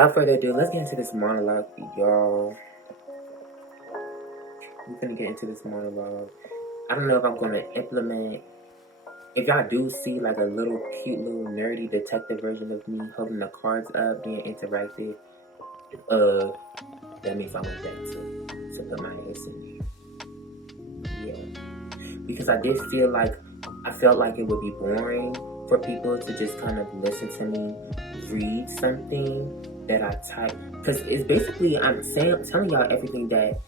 without further ado, let's get into this monologue, y'all. We're gonna get into this monologue. I don't know if I'm gonna implement. If y'all do see like a little cute little nerdy detective version of me holding the cards up, being interactive, that means I want that to put my ass in there. Yeah, because I felt like it would be boring for people to just kind of listen to me read something that I type, because it's basically I'm telling y'all everything that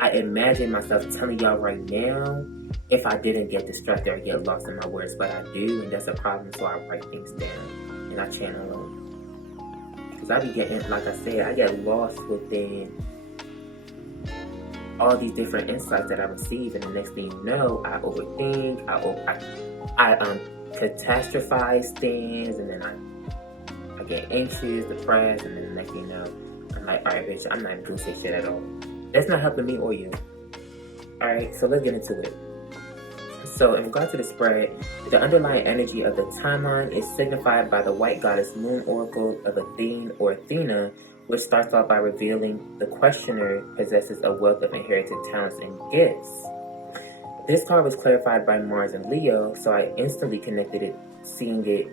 I imagine myself telling y'all right now if I didn't get distracted or get lost in my words, but I do, and that's a problem, so I write things down and I channel them. Because I be getting, like I said, I get lost within all these different insights that I receive, and the next thing you know, I overthink, I catastrophize things, and then I get anxious, depressed, and then the next thing you know, I'm like, alright bitch, I'm not doing shit at all. That's not helping me or you. Alright, so let's get into it. So in regard to the spread, the underlying energy of the timeline is signified by the white goddess moon oracle of Athene or Athena, which starts off by revealing the questioner possesses a wealth of inherited talents and gifts. This card was clarified by Mars and Leo, so I instantly connected it, seeing it.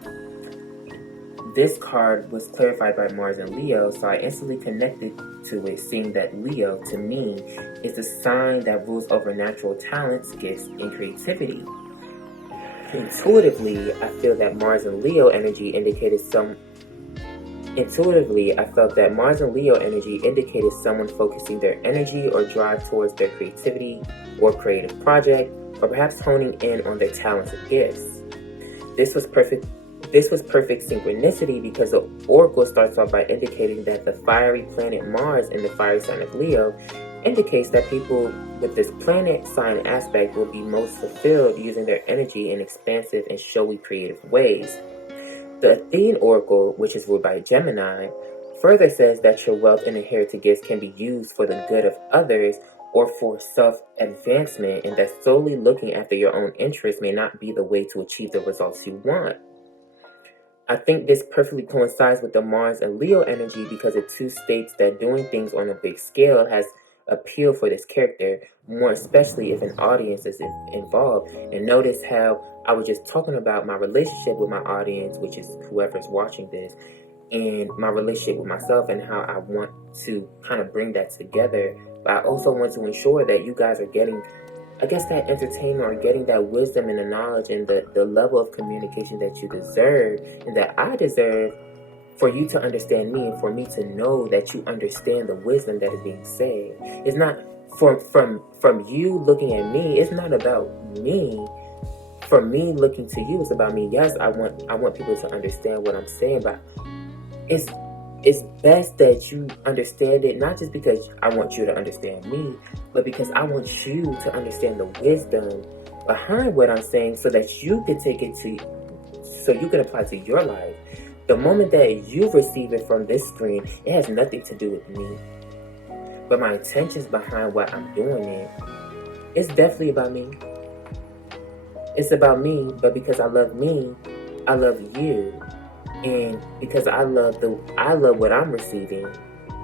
This card was clarified by Mars and Leo, so I instantly connected to it, seeing that Leo, to me, is the sign that rules over natural talents, gifts, and creativity. Intuitively, I feel that Mars and Leo energy indicated someone focusing their energy or drive towards their creativity or creative project, or perhaps honing in on their talents and gifts. This was perfect synchronicity because the oracle starts off by indicating that the fiery planet Mars in the fiery sign of Leo indicates that people with this planet sign aspect will be most fulfilled using their energy in expansive and showy creative ways. The Athene oracle, which is ruled by Gemini, further says that your wealth and inherited gifts can be used for the good of others or for self-advancement, and that solely looking after your own interests may not be the way to achieve the results you want. I think this perfectly coincides with the Mars and Leo energy because it too states that doing things on a big scale has appeal for this character, more especially if an audience is involved. And notice how I was just talking about my relationship with my audience, which is whoever's watching this, and my relationship with myself, and how I want to kind of bring that together. But I also want to ensure that you guys are getting, I guess, that entertainment or getting that wisdom and the knowledge and the level of communication that you deserve and that I deserve, for you to understand me and for me to know that you understand the wisdom that is being said. It's not from you looking at me, it's not about me. From me looking to you, it's about me. Yes, I want people to understand what I'm saying, but it's best that you understand it, not just because I want you to understand me, but because I want you to understand the wisdom behind what I'm saying so that you can take it so you can apply to your life. The moment that you receive it from this screen, it has nothing to do with me. But my intentions behind what I'm doing it's definitely about me. It's about me, but because I love me, I love you. And because I love what I'm receiving,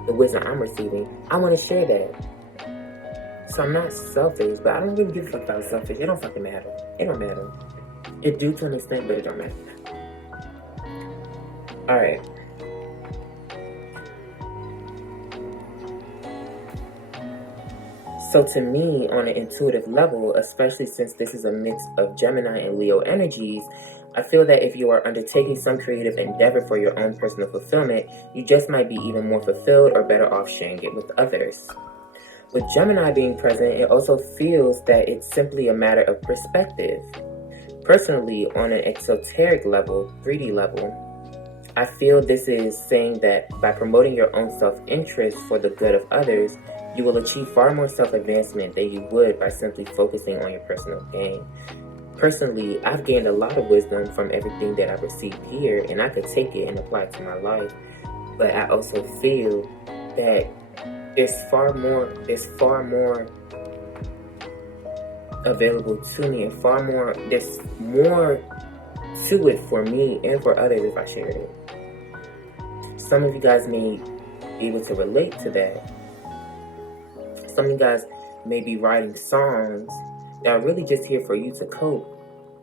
the wisdom I'm receiving, I want to share that. So I'm not selfish, but I don't really give a fuck about selfish. It don't fucking matter. It don't matter. It do to an extent, but it don't matter. Alright. So to me, on an intuitive level, especially since this is a mix of Gemini and Leo energies, I feel that if you are undertaking some creative endeavor for your own personal fulfillment, you just might be even more fulfilled or better off sharing it with others. With Gemini being present, it also feels that it's simply a matter of perspective. Personally, on an exoteric level, 3D level, I feel this is saying that by promoting your own self-interest for the good of others, you will achieve far more self-advancement than you would by simply focusing on your personal gain. Personally, I've gained a lot of wisdom from everything that I've received here, and I could take it and apply it to my life. But I also feel that there's far more available to me, and there's more to it for me and for others if I shared it. Some of you guys may be able to relate to that. Some of you guys may be writing songs that are really just here for you to cope,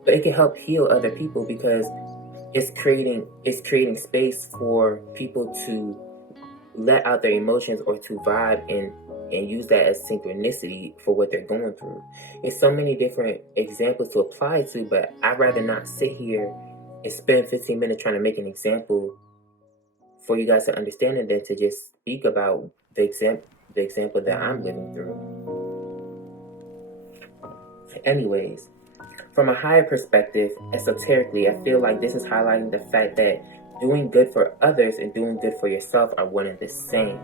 but it can help heal other people because it's creating space for people to let out their emotions or to vibe and use that as synchronicity for what they're going through. It's so many different examples to apply to, but I'd rather not sit here and spend 15 minutes trying to make an example for you guys to understand it than to just speak about the example that I'm living through. Anyways, from a higher perspective, esoterically, I feel like this is highlighting the fact that doing good for others and doing good for yourself are one and the same,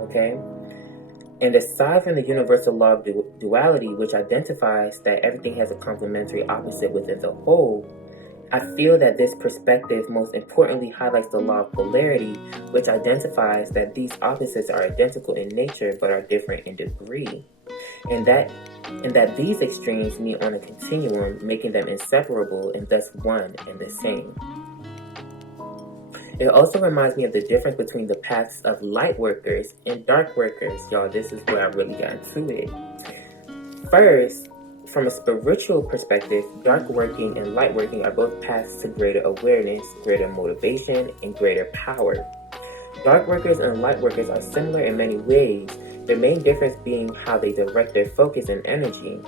okay? And aside from the universal law of duality, which identifies that everything has a complementary opposite within the whole, I feel that this perspective most importantly highlights the law of polarity, which identifies that these opposites are identical in nature but are different in degree. And that these extremes meet on a continuum, making them inseparable and thus one and the same. It also reminds me of the difference between the paths of light workers and dark workers. Y'all, this is where I really got into it. First, from a spiritual perspective, dark working and light working are both paths to greater awareness, greater motivation, and greater power. Dark workers and light workers are similar in many ways, their main difference being how they direct their focus and energy.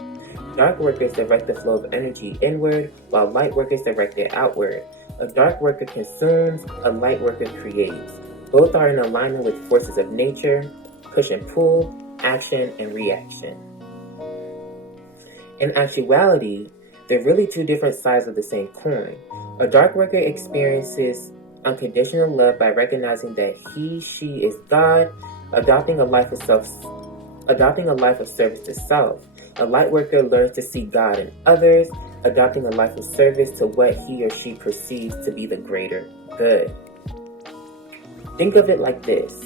Dark workers direct the flow of energy inward, while light workers direct it outward. A dark worker consumes, a light worker creates. Both are in alignment with forces of nature, push and pull, action and reaction. In actuality, they're really two different sides of the same coin. A dark worker experiences unconditional love by recognizing that she is God, adopting a life of service to self. A light worker learns to see God in others, adopting a life of service to what he or she perceives to be the greater good. Think of it like this.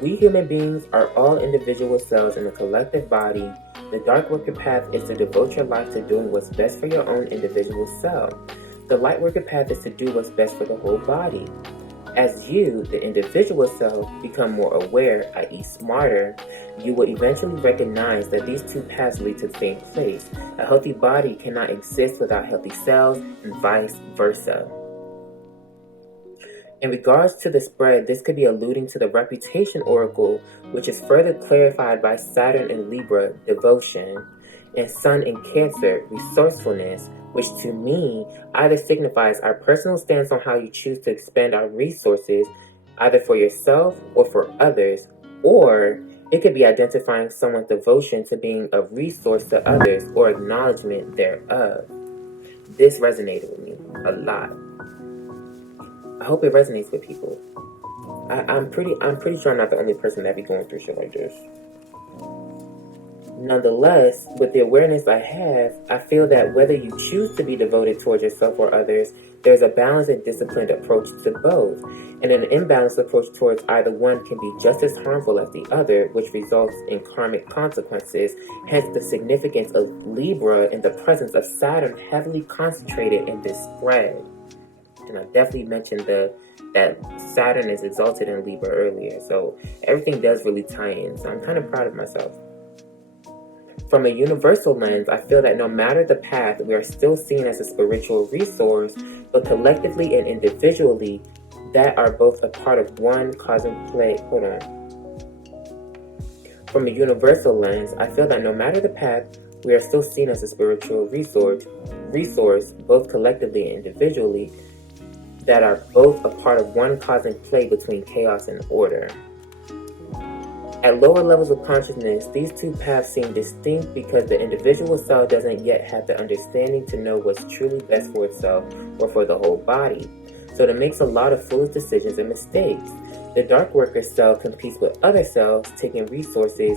We human beings are all individual cells in a collective body. The dark worker path is to devote your life to doing what's best for your own individual cell. The light worker path is to do what's best for the whole body. As you, the individual self, become more aware, i.e. smarter, you will eventually recognize that these two paths lead to the same place. A healthy body cannot exist without healthy cells, and vice versa. In regards to the spread, this could be alluding to the reputation oracle, which is further clarified by Saturn in Libra, devotion, and Sun in Cancer, resourcefulness, which to me either signifies our personal stance on how you choose to expend our resources, either for yourself or for others, or it could be identifying someone's devotion to being a resource to others or acknowledgement thereof. This resonated with me a lot. I hope it resonates with people. I'm pretty sure I'm not the only person that be going through shit like this. Nonetheless, with the awareness I have, I feel that whether you choose to be devoted towards yourself or others, there's a balanced and disciplined approach to both. And an imbalanced approach towards either one can be just as harmful as the other, which results in karmic consequences, hence the significance of Libra in the presence of Saturn heavily concentrated in this spread. And I definitely mentioned that Saturn is exalted in Libra earlier, so everything does really tie in, so I'm kind of proud of myself. From a universal lens, I feel that no matter the path, we are still seen as a spiritual resource, but collectively and individually, that are both a part of one cause and play. From a universal lens, I feel that no matter the path, we are still seen as a spiritual resource, both collectively and individually, that are both a part of one cause and play between chaos and order. At lower levels of consciousness, these two paths seem distinct because the individual cell doesn't yet have the understanding to know what's truly best for itself or for the whole body. So it makes a lot of foolish decisions and mistakes. The dark worker cell competes with other cells, taking resources.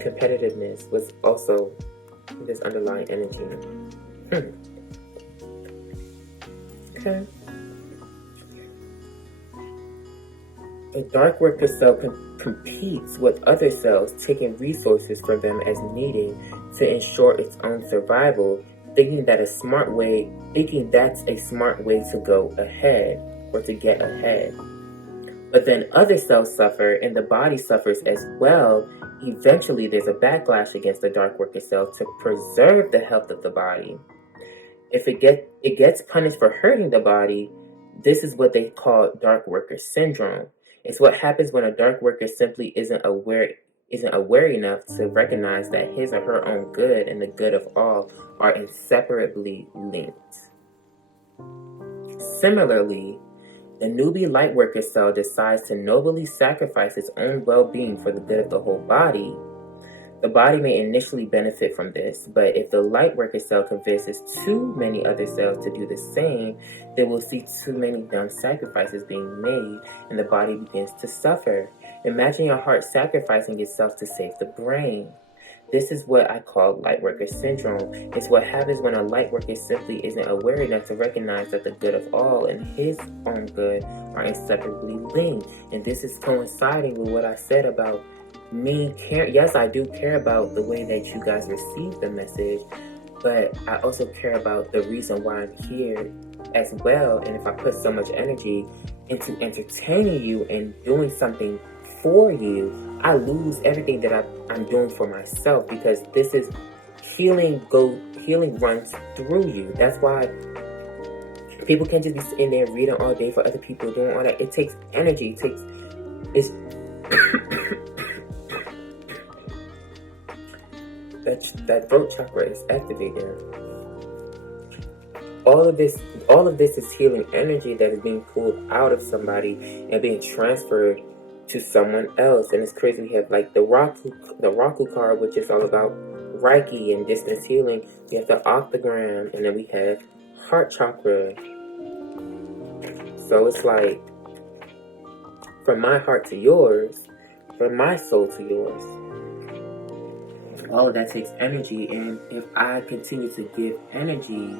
Competitiveness was also this underlying energy. Okay. A dark worker cell competes with other cells, taking resources from them as needing to ensure its own survival, thinking that's a smart way to go ahead or to get ahead. But then other cells suffer and the body suffers as well. Eventually, there's a backlash against the dark worker cell to preserve the health of the body. If it gets punished for hurting the body, this is what they call dark worker syndrome. It's what happens when a dark worker simply isn't aware enough to recognize that his or her own good and the good of all are inseparably linked. Similarly, the newbie lightworker cell decides to nobly sacrifice its own well-being for the good of the whole body. The body may initially benefit from this, but if the lightworker cell convinces too many other cells to do the same, they will see too many dumb sacrifices being made, and the body begins to suffer. Imagine your heart sacrificing itself to save the brain. This is what I call Lightworker Syndrome. It's what happens when a Lightworker simply isn't aware enough to recognize that the good of all and his own good are inseparably linked. And this is coinciding with what I said about me care. Yes, I do care about the way that you guys receive the message, but I also care about the reason why I'm here as well. And if I put so much energy into entertaining you and doing something for you, I lose everything that I'm doing for myself, because this is healing runs through you. That's why people can't just be sitting there reading all day for other people, doing all that. It takes energy. It's that throat chakra is activated. All of this is healing energy that is being pulled out of somebody and being transferred to someone else. And it's crazy. We have like the Raku card, which is all about Reiki and distance healing. We have the octagram, and then we have heart chakra. So it's like, from my heart to yours, from my soul to yours. All of that takes energy, and if I continue to give energy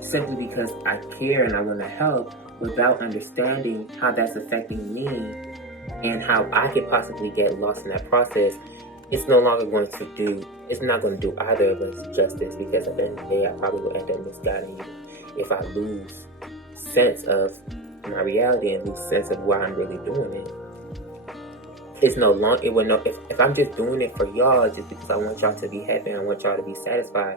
simply because I care and I want to help, without understanding how that's affecting me and how I could possibly get lost in that process, it's not going to do either of us justice, because at the end of the day, I probably will end up misguiding you if I lose sense of my reality and lose sense of why I'm really doing it. If I'm just doing it for y'all just because I want y'all to be happy and I want y'all to be satisfied,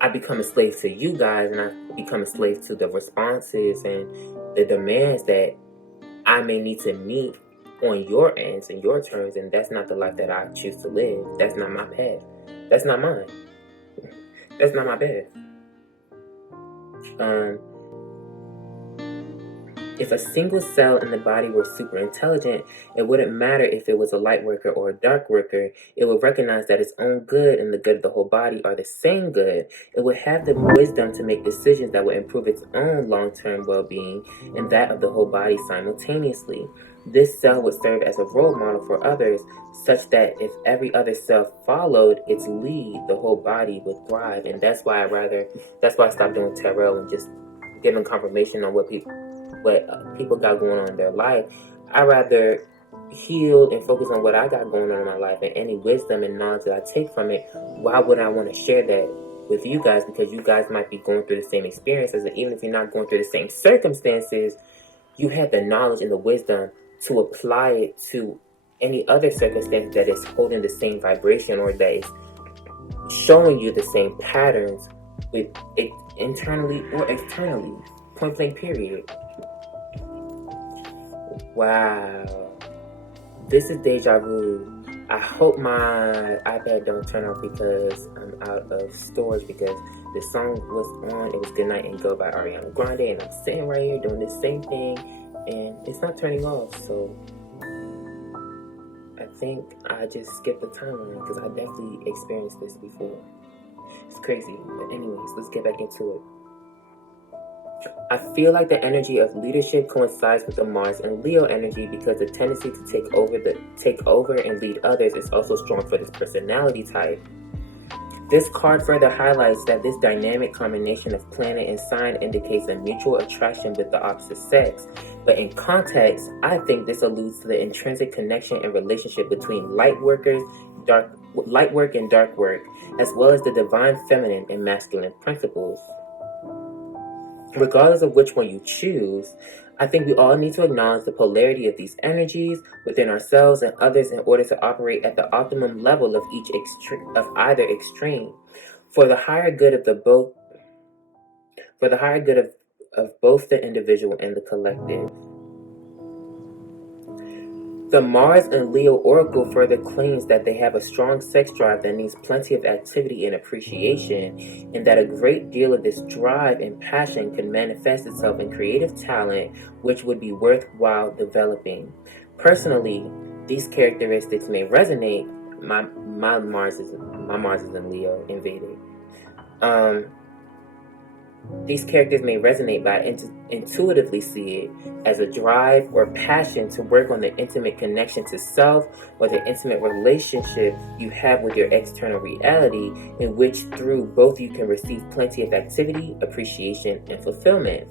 I become a slave to you guys, and I become a slave to the responses and the demands that I may need to meet on your ends and your terms, and that's not the life that I choose to live. That's not my path. That's not mine. That's not my path. If a single cell in the body were super intelligent, it wouldn't matter if it was a light worker or a dark worker. It would recognize that its own good and the good of the whole body are the same good. It would have the wisdom to make decisions that would improve its own long-term well-being and that of the whole body simultaneously. This cell would serve as a role model for others, such that if every other cell followed its lead, the whole body would thrive. And that's why I stopped doing tarot and just giving confirmation on what people got going on in their life. I rather heal and focus on what I got going on in my life, and any wisdom and knowledge that I take from it. Why would I want to share that with you guys? Because you guys might be going through the same experiences, and even if you're not going through the same circumstances, you have the knowledge and the wisdom to apply it to any other circumstance that is holding the same vibration or that is showing you the same patterns, with it internally or externally. Point blank period. Wow. This is deja vu. I hope my iPad don't turn off because I'm out of storage, because the song was on. It was Good Night and Go by Ariana Grande, and I'm sitting right here doing the same thing, and it's not turning off. So I think I just skipped the timeline, because I definitely experienced this before. It's crazy. But anyways, let's get back into it. I feel like the energy of leadership coincides with the Mars and Leo energy, because the tendency to take over and lead others is also strong for this personality type. This card further highlights that this dynamic combination of planet and sign indicates a mutual attraction with the opposite sex. But in context, I think this alludes to the intrinsic connection and relationship between light workers, light work and dark work, as well as the divine feminine and masculine principles. Regardless of which one you choose, I think we all need to acknowledge the polarity of these energies within ourselves and others in order to operate at the optimum level of either extreme, for the higher good of both the individual and the collective. The Mars and Leo Oracle further claims that they have a strong sex drive that needs plenty of activity and appreciation, and that a great deal of this drive and passion can manifest itself in creative talent, which would be worthwhile developing. Personally, these characteristics may resonate. My Mars is in Leo in Vedic. These characters may resonate, but I intuitively see it as a drive or passion to work on the intimate connection to self, or the intimate relationship you have with your external reality, in which through both you can receive plenty of activity, appreciation, and fulfillment.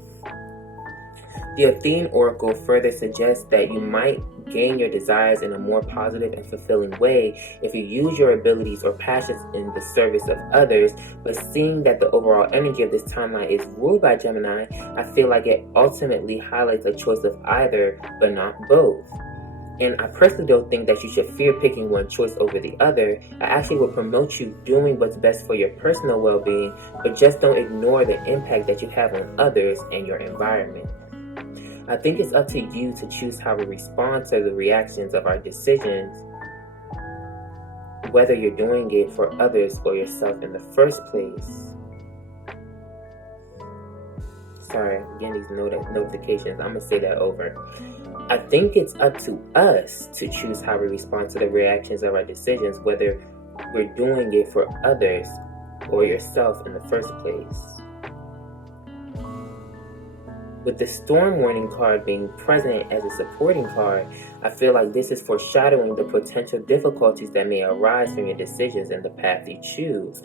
The Athene Oracle further suggests that you might gain your desires in a more positive and fulfilling way if you use your abilities or passions in the service of others, but seeing that the overall energy of this timeline is ruled by Gemini, I feel like it ultimately highlights a choice of either, but not both. And I personally don't think that you should fear picking one choice over the other. I actually would promote you doing what's best for your personal well-being, but just don't ignore the impact that you have on others and your environment. I think it's up to you to choose how we respond to the reactions of our decisions, whether you're doing it for others or yourself in the first place. Sorry, getting these notifications. I'm going to say that over. I think it's up to us to choose how we respond to the reactions of our decisions, whether we're doing it for others or yourself in the first place. With the storm warning card being present as a supporting card, I feel like this is foreshadowing the potential difficulties that may arise from your decisions and the path you choose.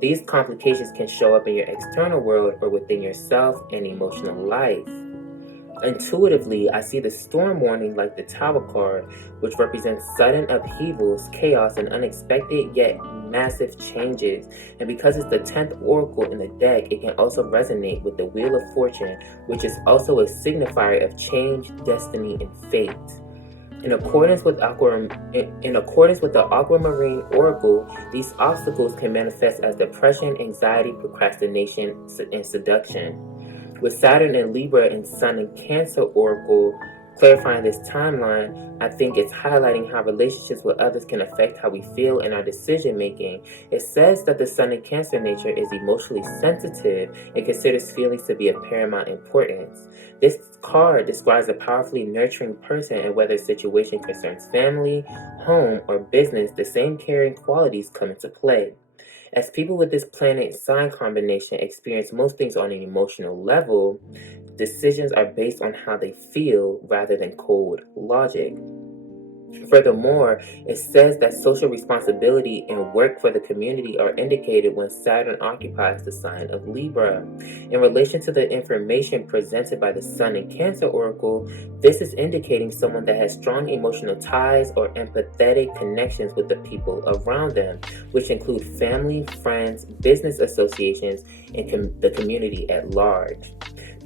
These complications can show up in your external world or within yourself and emotional life. Intuitively, I see the storm warning like the Tower card, which represents sudden upheavals, chaos, and unexpected yet massive changes. And because it's the 10th oracle in the deck, it can also resonate with the Wheel of Fortune, which is also a signifier of change, destiny, and fate. In accordance with the Aquamarine Oracle, these obstacles can manifest as depression, anxiety, procrastination, and seduction. With Saturn and Libra and Sun and Cancer Oracle clarifying this timeline, I think it's highlighting how relationships with others can affect how we feel in our decision making. It says that the Sun and Cancer nature is emotionally sensitive and considers feelings to be of paramount importance. This card describes a powerfully nurturing person, and whether a situation concerns family, home, or business, the same caring qualities come into play. As people with this planet sign combination experience most things on an emotional level, decisions are based on how they feel rather than cold logic. Furthermore, it says that social responsibility and work for the community are indicated when Saturn occupies the sign of Libra. In relation to the information presented by the Sun and Cancer Oracle, this is indicating someone that has strong emotional ties or empathetic connections with the people around them, which include family, friends, business associations, and the community at large.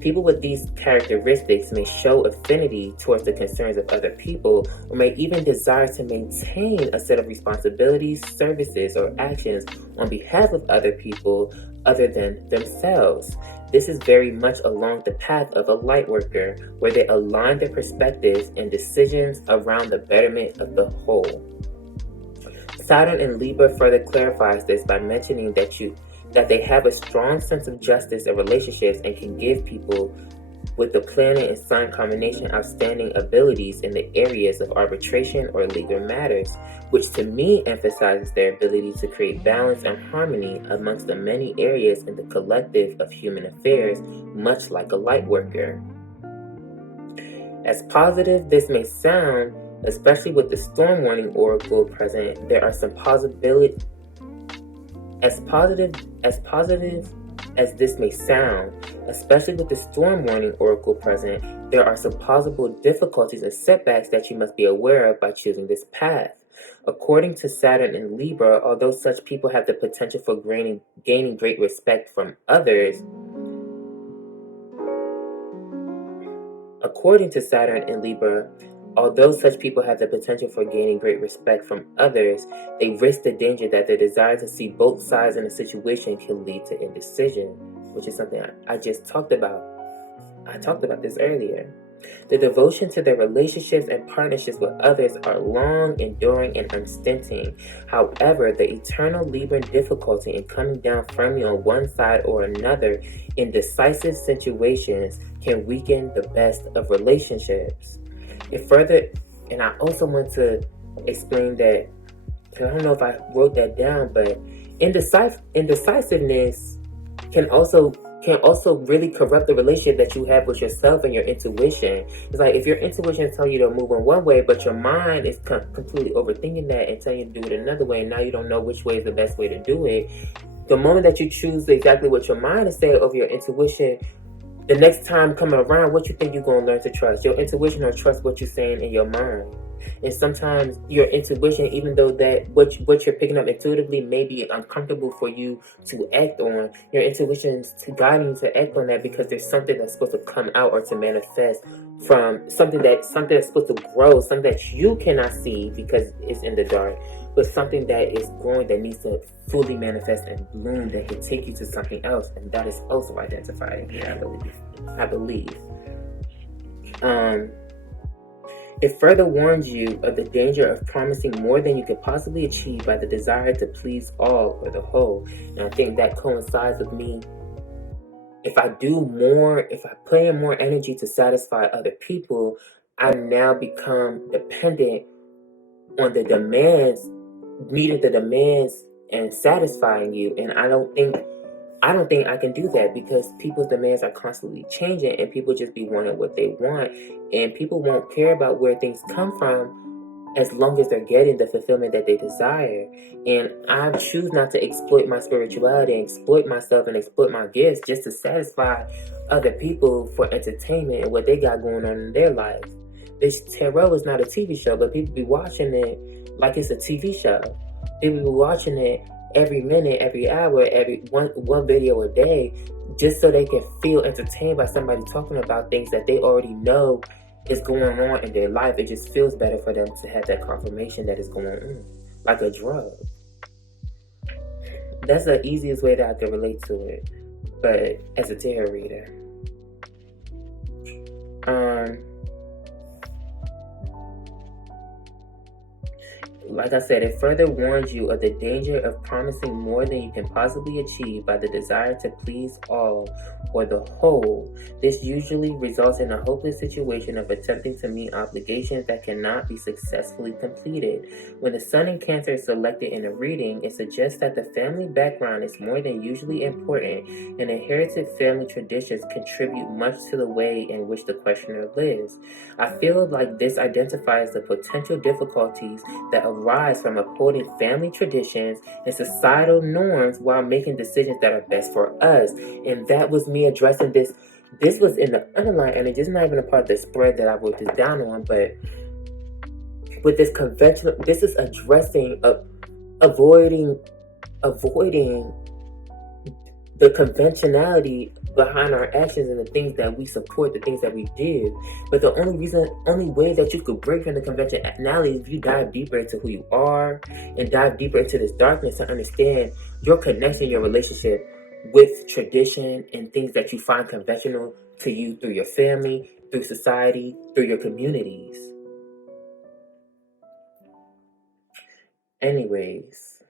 People with these characteristics may show affinity towards the concerns of other people, or may even desire to maintain a set of responsibilities, services, or actions on behalf of other people other than themselves. This is very much along the path of a lightworker, where they align their perspectives and decisions around the betterment of the whole. Saturn in Libra further clarifies this by mentioning that they have a strong sense of justice in relationships and can give people with the planet and sign combination outstanding abilities in the areas of arbitration or legal matters, which to me emphasizes their ability to create balance and harmony amongst the many areas in the collective of human affairs, much like a light worker. As positive this may sound, especially with the storm warning oracle present, there are some possibilities. As positive as this may sound, especially with the storm warning oracle present, there are some possible difficulties and setbacks that you must be aware of by choosing this path. According to Saturn in Libra, although such people have the potential for gaining great respect from others, according to Saturn in Libra, although such people have the potential for gaining great respect from others, they risk the danger that their desire to see both sides in a situation can lead to indecision, which is something I just talked about. I talked about this earlier. The devotion to their relationships and partnerships with others are long, enduring, and unstinting. However, the eternal Libran difficulty in coming down firmly on one side or another in decisive situations can weaken the best of relationships. And I also want to explain that, because I don't know if I wrote that down, but indecisiveness can also really corrupt the relationship that you have with yourself and your intuition. It's like if your intuition is telling you to move in one way, but your mind is completely overthinking that and telling you to do it another way, and now you don't know which way is the best way to do it. The moment that you choose exactly what your mind is saying over your intuition, the next time coming around, what you think you're going to learn to trust? Your intuition, or trust what you're saying in your mind? And sometimes your intuition, even though that what you're picking up intuitively may be uncomfortable for you to act on, your intuition is guiding you to act on that because there's something that's supposed to come out or to manifest from something that's supposed to grow, something that you cannot see because it's in the dark, but something that is growing that needs to fully manifest and bloom that can take you to something else, and that is also identified here, I believe. It further warns you of the danger of promising more than you can possibly achieve by the desire to please all or the whole. And I think that coincides with me. If I put in more energy to satisfy other people, I now become dependent on the demands, meeting the demands and satisfying you. And I don't think I can do that because people's demands are constantly changing and people just be wanting what they want, and people won't care about where things come from as long as they're getting the fulfillment that they desire. And I choose not to exploit my spirituality and exploit myself and exploit my gifts just to satisfy other people for entertainment and what they got going on in their life. This tarot is not a TV show, but people be watching it like it's a TV show. People be watching it every minute, every hour, every one video a day, just so they can feel entertained by somebody talking about things that they already know is going on in their life. It just feels better for them to have that confirmation that is going on, like a drug. That's the easiest way that I can relate to it, but as a tarot reader. Like I said, it further warns you of the danger of promising more than you can possibly achieve by the desire to please all or the whole. This usually results in a hopeless situation of attempting to meet obligations that cannot be successfully completed. When the Sun in Cancer is selected in a reading, it suggests that the family background is more than usually important, and inherited family traditions contribute much to the way in which the questioner lives. I feel like this identifies the potential difficulties that arise from upholding family traditions and societal norms while making decisions that are best for us. And that was me addressing this. This was in the underlying energy. It's not even a part of the spread that I wrote this down on, but with this conventional, this is addressing avoiding the conventionality behind our actions and the things that we support, the things that we do. But the only way that you could break from the conventionality is if you dive deeper into who you are and dive deeper into this darkness to understand your connection, your relationship with tradition and things that you find conventional to you through your family, through society, through your communities. Anyways.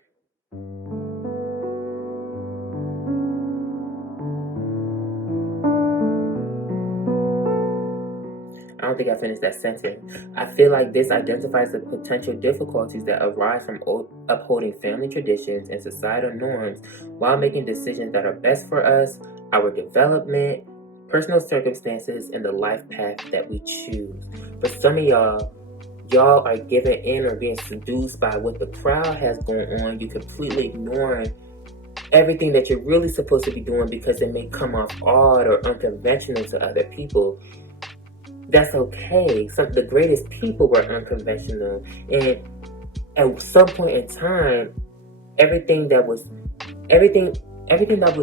I don't think I finished that sentence. I feel like this identifies the potential difficulties that arise from upholding family traditions and societal norms while making decisions that are best for us, our development, personal circumstances, and the life path that we choose. For some of y'all are given in or being seduced by what the crowd has going on. You completely ignoring everything that you're really supposed to be doing because it may come off odd or unconventional to other people. That's okay. The greatest people were unconventional. And at some point in time, everything that was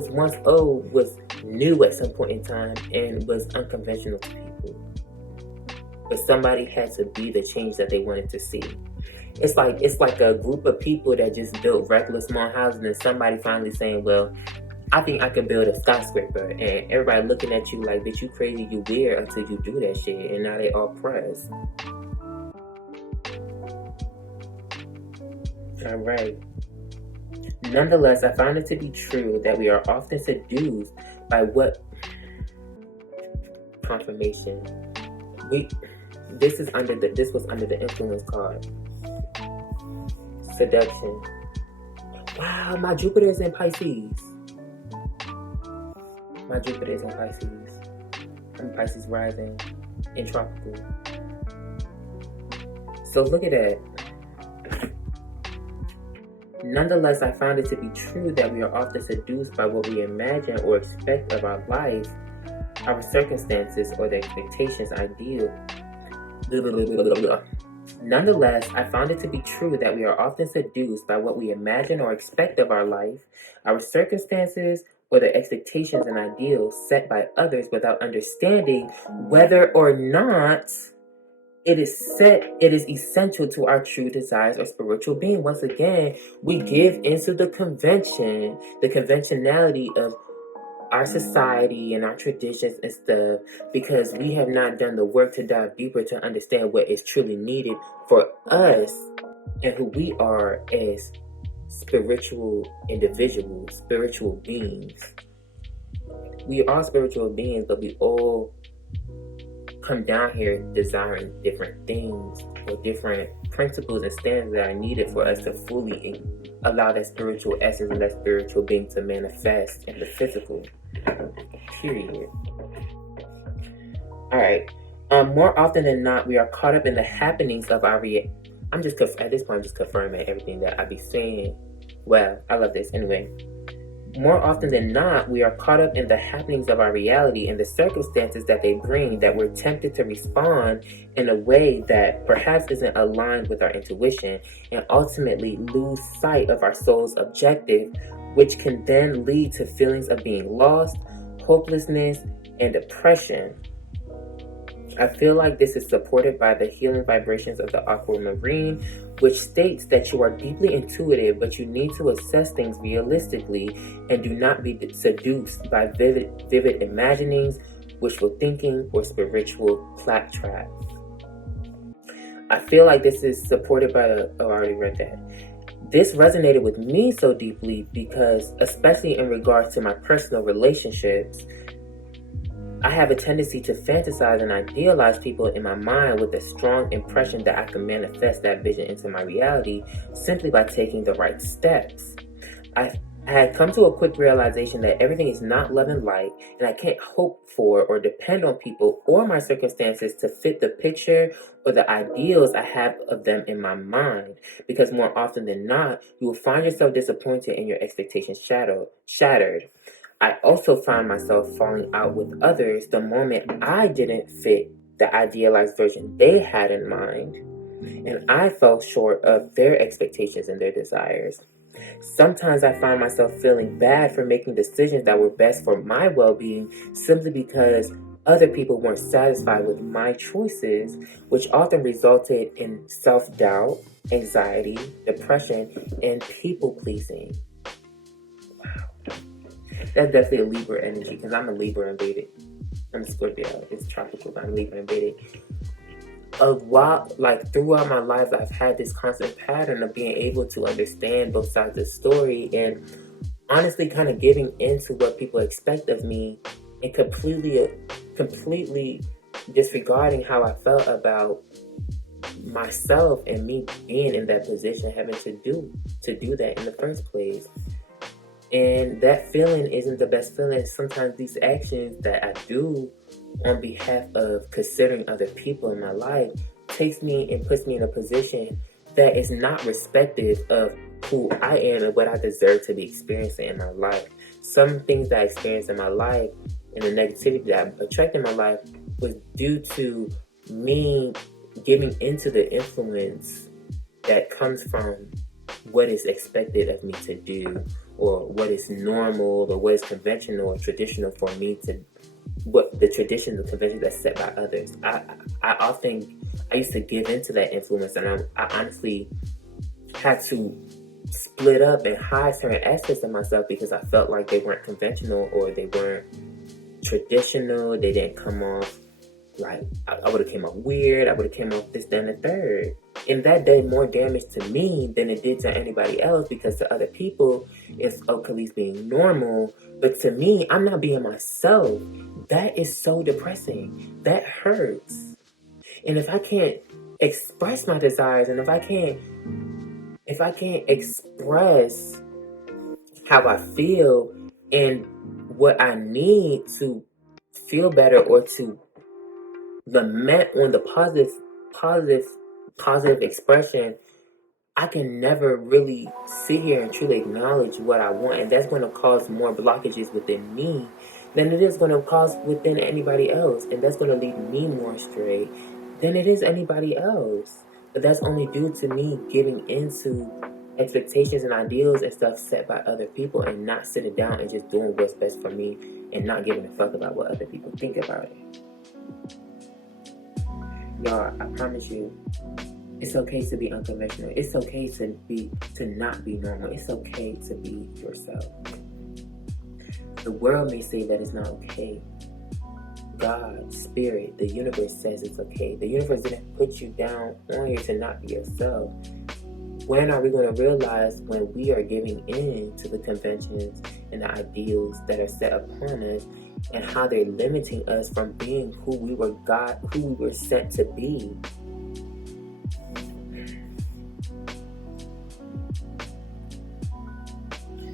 once old was new at some point in time and was unconventional to people. But somebody had to be the change that they wanted to see. It's like a group of people that just built regular small houses, and somebody finally saying, well, I think I can build a skyscraper, and everybody looking at you like, bitch, you crazy, you weird, until you do that shit, and now they all pressed. Alright. Nonetheless, I found it to be true that we are often seduced by what confirmation. This was under the influence card. Seduction. Wow, my Jupiter is in Pisces. My Jupiter is in Pisces. I'm Pisces rising in tropical. So look at that. Nonetheless, I found it to be true that we are often seduced by what we imagine or expect of our life, our circumstances, or the expectations, ideal. Nonetheless, I found it to be true that we are often seduced by what we imagine or expect of our life, our circumstances, or the expectations and ideals set by others without understanding whether or not it is essential to our true desires or spiritual being. Once again, we give into the conventionality of our society and our traditions and stuff, because we have not done the work to dive deeper to understand what is truly needed for us and who we are as spiritual individuals, spiritual beings. We are spiritual beings, but we all come down here desiring different things or different principles and standards that are needed for us to fully allow that spiritual essence and that spiritual being to manifest in the physical. Period. Alright. More often than not, we are caught up in the happenings of our at this point, I'm just confirming everything that I be saying. Well, I love this. Anyway. More often than not, we are caught up in the happenings of our reality and the circumstances that they bring, that we're tempted to respond in a way that perhaps isn't aligned with our intuition, and ultimately lose sight of our soul's objective, which can then lead to feelings of being lost, hopelessness, and depression. I feel like this is supported by the healing vibrations of the aquamarine, which states that you are deeply intuitive, but you need to assess things realistically and do not be seduced by vivid imaginings, wishful thinking, or spiritual claptrap. I feel like this is supported by I already read that. This resonated with me so deeply because, especially in regards to my personal relationships, I have a tendency to fantasize and idealize people in my mind with a strong impression that I can manifest that vision into my reality simply by taking the right steps. I had come to a quick realization that everything is not love and light, and I can't hope for or depend on people or my circumstances to fit the picture or the ideals I have of them in my mind, because more often than not, you will find yourself disappointed and your expectations shattered. I also found myself falling out with others the moment I didn't fit the idealized version they had in mind, and I fell short of their expectations and their desires. Sometimes I find myself feeling bad for making decisions that were best for my well-being simply because other people weren't satisfied with my choices, which often resulted in self-doubt, anxiety, depression, and people-pleasing. That's definitely a Libra energy, because I'm a Libra and Vedic. I'm a Scorpio. It's tropical, but I'm Libra and Vedic. Throughout my life, I've had this constant pattern of being able to understand both sides of the story and honestly kind of giving into what people expect of me and completely disregarding how I felt about myself and me being in that position, having to do that in the first place. And that feeling isn't the best feeling. Sometimes these actions that I do on behalf of considering other people in my life takes me and puts me in a position that is not respective of who I am and what I deserve to be experiencing in my life. Some things that I experienced in my life and the negativity that I attracted in my life was due to me giving into the influence that comes from what is expected of me to do, or what is normal, or what is conventional or traditional for me to, what the traditions and conventions that's set by others. I used to give into that influence, and I honestly had to split up and hide certain aspects of myself because I felt like they weren't conventional, or they weren't traditional. They didn't come off like, I would have came off weird. I would have came off this, then the third. And that did more damage to me than it did to anybody else, because to other people, it's Khalees being normal. But to me, I'm not being myself. That is so depressing. That hurts. And if I can't express my desires, and if I can't express how I feel and what I need to feel better, or to lament on the positive expression, I can never really sit here and truly acknowledge what I want. And that's going to cause more blockages within me than it is going to cause within anybody else. And that's going to lead me more astray than it is anybody else. But that's only due to me giving into expectations and ideals and stuff set by other people, and not sitting down and just doing what's best for me, and not giving a fuck about what other people think about it. Y'all, I promise you, it's okay to be unconventional. It's okay to not be normal. It's okay to be yourself. The world may say that it's not okay. God, Spirit, the universe says it's okay. The universe didn't put you down on here to not be yourself. When are we going to realize when we are giving in to the conventions and the ideals that are set upon us, and how they're limiting us from being who we were sent to be?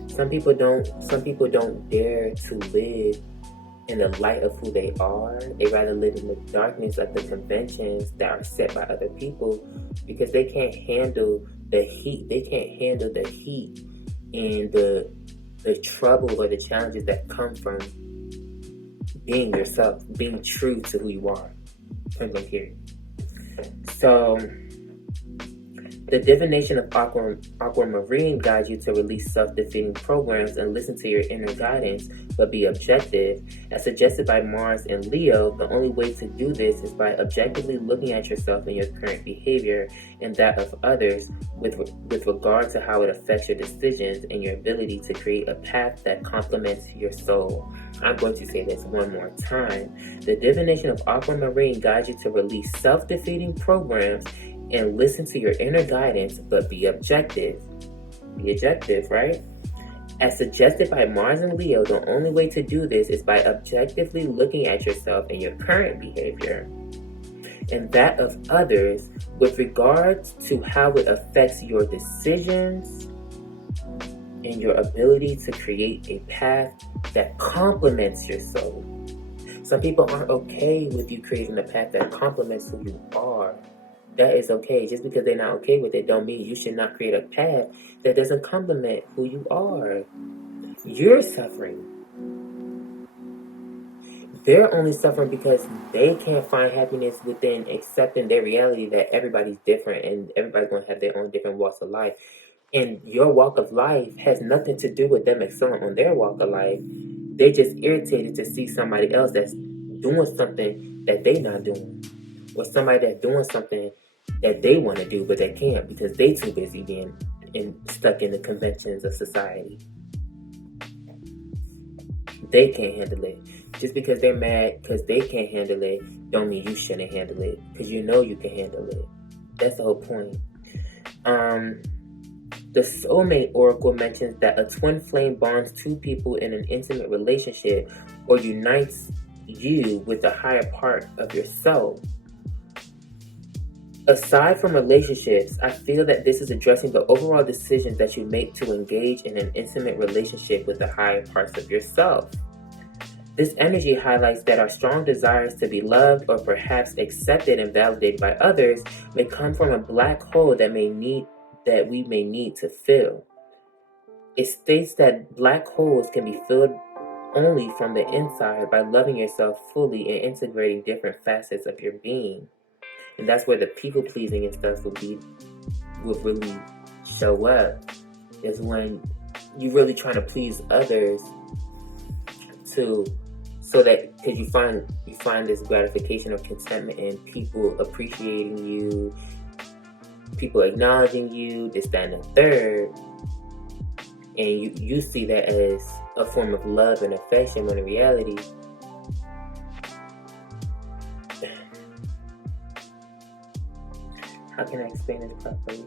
Some people don't dare to live in the light of who they are. They rather live in the darkness of the conventions that are set by other people, because they can't handle the heat. They can't handle the heat and the trouble or the challenges that come from being yourself, being true to who you are. Point blank period. So the divination of aquamarine guides you to release self-defeating programs and listen to your inner guidance, but be objective. As suggested by Mars and Leo, the only way to do this is by objectively looking at yourself and your current behavior and that of others with regard to how it affects your decisions and your ability to create a path that complements your soul. I'm going to say this one more time. The divination of aquamarine guides you to release self-defeating programs and listen to your inner guidance, but be objective. Be objective, right? As suggested by Mars and Leo, the only way to do this is by objectively looking at yourself and your current behavior and that of others with regards to how it affects your decisions and your ability to create a path that complements your soul. Some people aren't okay with you creating a path that complements who you are. That is okay. Just because they're not okay with it don't mean you should not create a path that doesn't complement who you are. You're suffering. They're only suffering because they can't find happiness within accepting their reality that everybody's different and everybody's going to have their own different walks of life. And your walk of life has nothing to do with them excelling on their walk of life. They're just irritated to see somebody else that's doing something that they're not doing. Or somebody that's doing something that they want to do, but they can't because they too busy being stuck in the conventions of society. They can't handle it. Just because they're mad because they can't handle it, don't mean you shouldn't handle it, because you know you can handle it. That's the whole point. The soulmate oracle mentions that a twin flame bonds two people in an intimate relationship or unites you with the higher part of yourself. Aside from relationships, I feel that this is addressing the overall decisions that you make to engage in an intimate relationship with the higher parts of yourself. This energy highlights that our strong desires to be loved or perhaps accepted and validated by others may come from a black hole that we may need to fill. It states that black holes can be filled only from the inside by loving yourself fully and integrating different facets of your being. And that's where the people pleasing and stuff will be will really show up is when you really trying to please others so that because you find this gratification or contentment in people appreciating you, people acknowledging you, this, that, and the third, and you see that as a form of love and affection, when in reality, how can I explain this properly?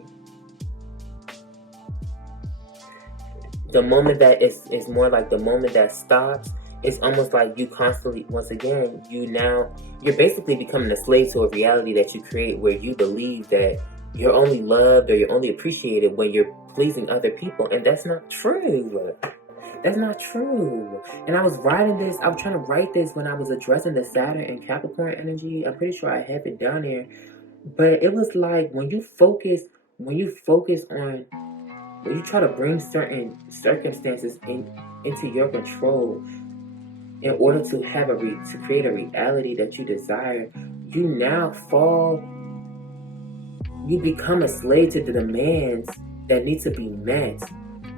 The moment that is more like the moment that stops, it's almost like you constantly, once again, you're basically becoming a slave to a reality that you create, where you believe that you're only loved or you're only appreciated when you're pleasing other people, and that's not true. That's not true. And I was trying to write this when I was addressing the Saturn and Capricorn energy. I'm pretty sure I have it down here. But it was like when you try to bring certain circumstances into your control in order to to create a reality that you desire, you become a slave to the demands that need to be met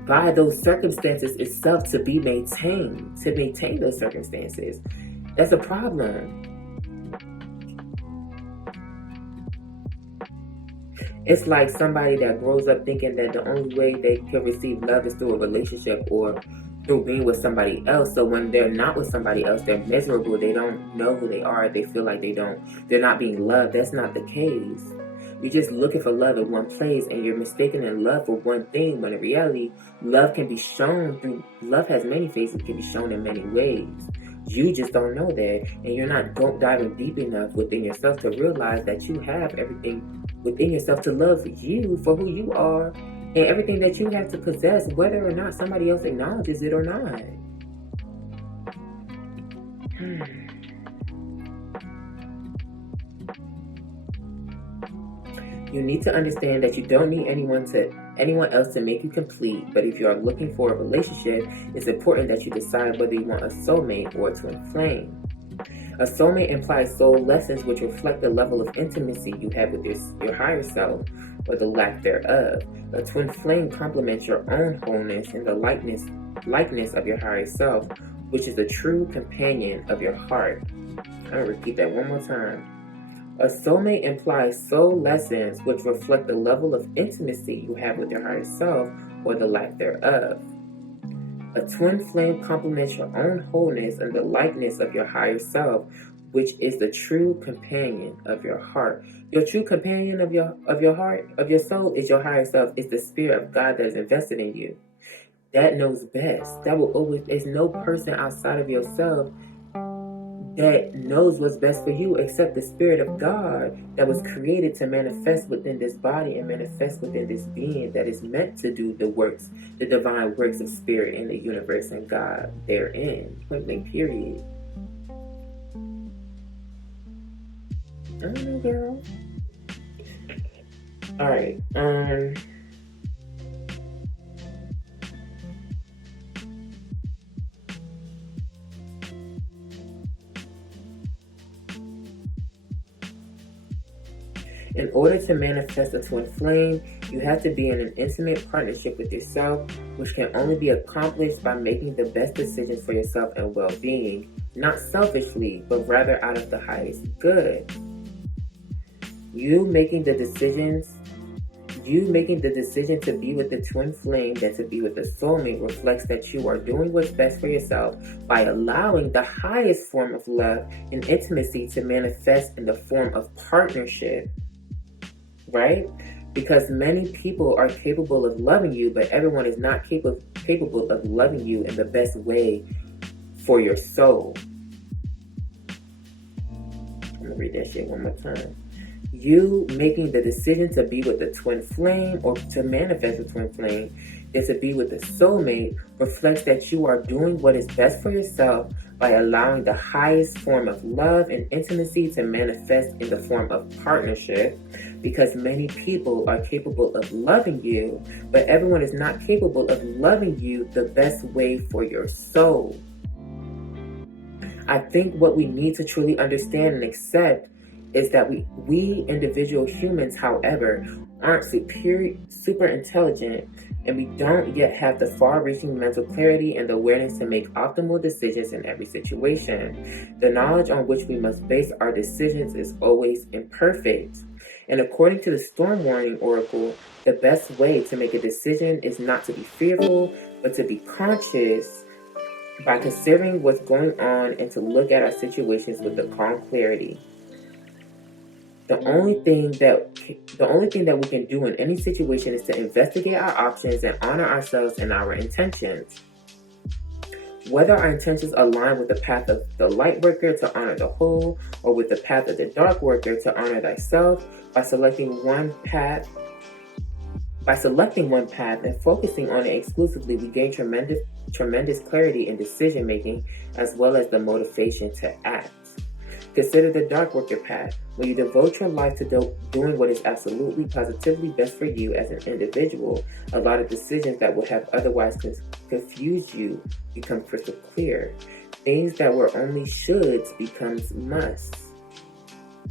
by those circumstances itself to maintain those circumstances. That's a problem. It's like somebody that grows up thinking that the only way they can receive love is through a relationship or through being with somebody else. So when they're not with somebody else, they're miserable. They don't know who they are. They feel like they're not being loved. That's not the case. You're just looking for love in one place, and you're mistaken in love for one thing, when in reality, love has many faces, can be shown in many ways. You just don't know that, and you're not diving deep enough within yourself to realize that you have everything within yourself to love you for who you are, and everything that you have to possess, whether or not somebody else acknowledges it or not. You need to understand that you don't need anyone else to make you complete, but if you are looking for a relationship, it's important that you decide whether you want a soulmate or a twin flame. A soulmate implies soul lessons which reflect the level of intimacy you have with your higher self, or the lack thereof. A twin flame complements your own wholeness and the likeness of your higher self, which is a true companion of your heart. I'm going to repeat that one more time. A soulmate implies soul lessons which reflect the level of intimacy you have with your higher self, or the lack thereof. A twin flame complements your own wholeness and the likeness of your higher self, which is the true companion of your heart. Your true companion of your heart, of your soul, is your higher self. It's the spirit of God that is invested in you. That knows best. There's no person outside of yourself that knows what's best for you except the Spirit of God that was created to manifest within this body and manifest within this being that is meant to do the divine works of Spirit in the universe and God therein. Point blank, period. I don't know, girl. Alright, in order to manifest a twin flame, you have to be in an intimate partnership with yourself, which can only be accomplished by making the best decisions for yourself and well-being, not selfishly, but rather out of the highest good. You making the decision to be with the twin flame than to be with the soulmate reflects that you are doing what's best for yourself by allowing the highest form of love and intimacy to manifest in the form of partnership. Right? Because many people are capable of loving you, but everyone is not capable of loving you in the best way for your soul. I'm going to read that shit one more time. You making the decision to be with the twin flame or to manifest a twin flame and to be with the soulmate reflects that you are doing what is best for yourself by allowing the highest form of love and intimacy to manifest in the form of partnership, because many people are capable of loving you, but everyone is not capable of loving you the best way for your soul. I think what we need to truly understand and accept is that we individual humans, however, aren't super intelligent, and we don't yet have the far-reaching mental clarity and the awareness to make optimal decisions in every situation. The knowledge on which we must base our decisions is always imperfect. And according to the Storm Warning Oracle, the best way to make a decision is not to be fearful, but to be conscious by considering what's going on and to look at our situations with a calm clarity. The only thing that we can do in any situation is to investigate our options and honor ourselves and our intentions. Whether our intentions align with the path of the light worker to honor the whole, or with the path of the dark worker to honor thyself, by selecting one path and focusing on it exclusively, we gain tremendous clarity in decision making as well as the motivation to act. Consider the dark worker path. When you devote your life to doing what is absolutely, positively best for you as an individual, a lot of decisions that would have otherwise confused you become crystal clear. Things that were only shoulds becomes musts.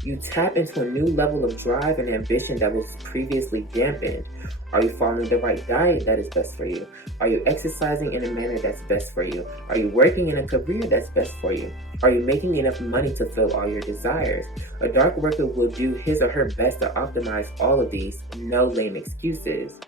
You tap into a new level of drive and ambition that was previously dampened. Are you following the right diet that is best for you? Are you exercising in a manner that's best for you? Are you working in a career that's best for you? Are you making enough money to fill all your desires? A dark worker will do his or her best to optimize all of these. No lame excuses.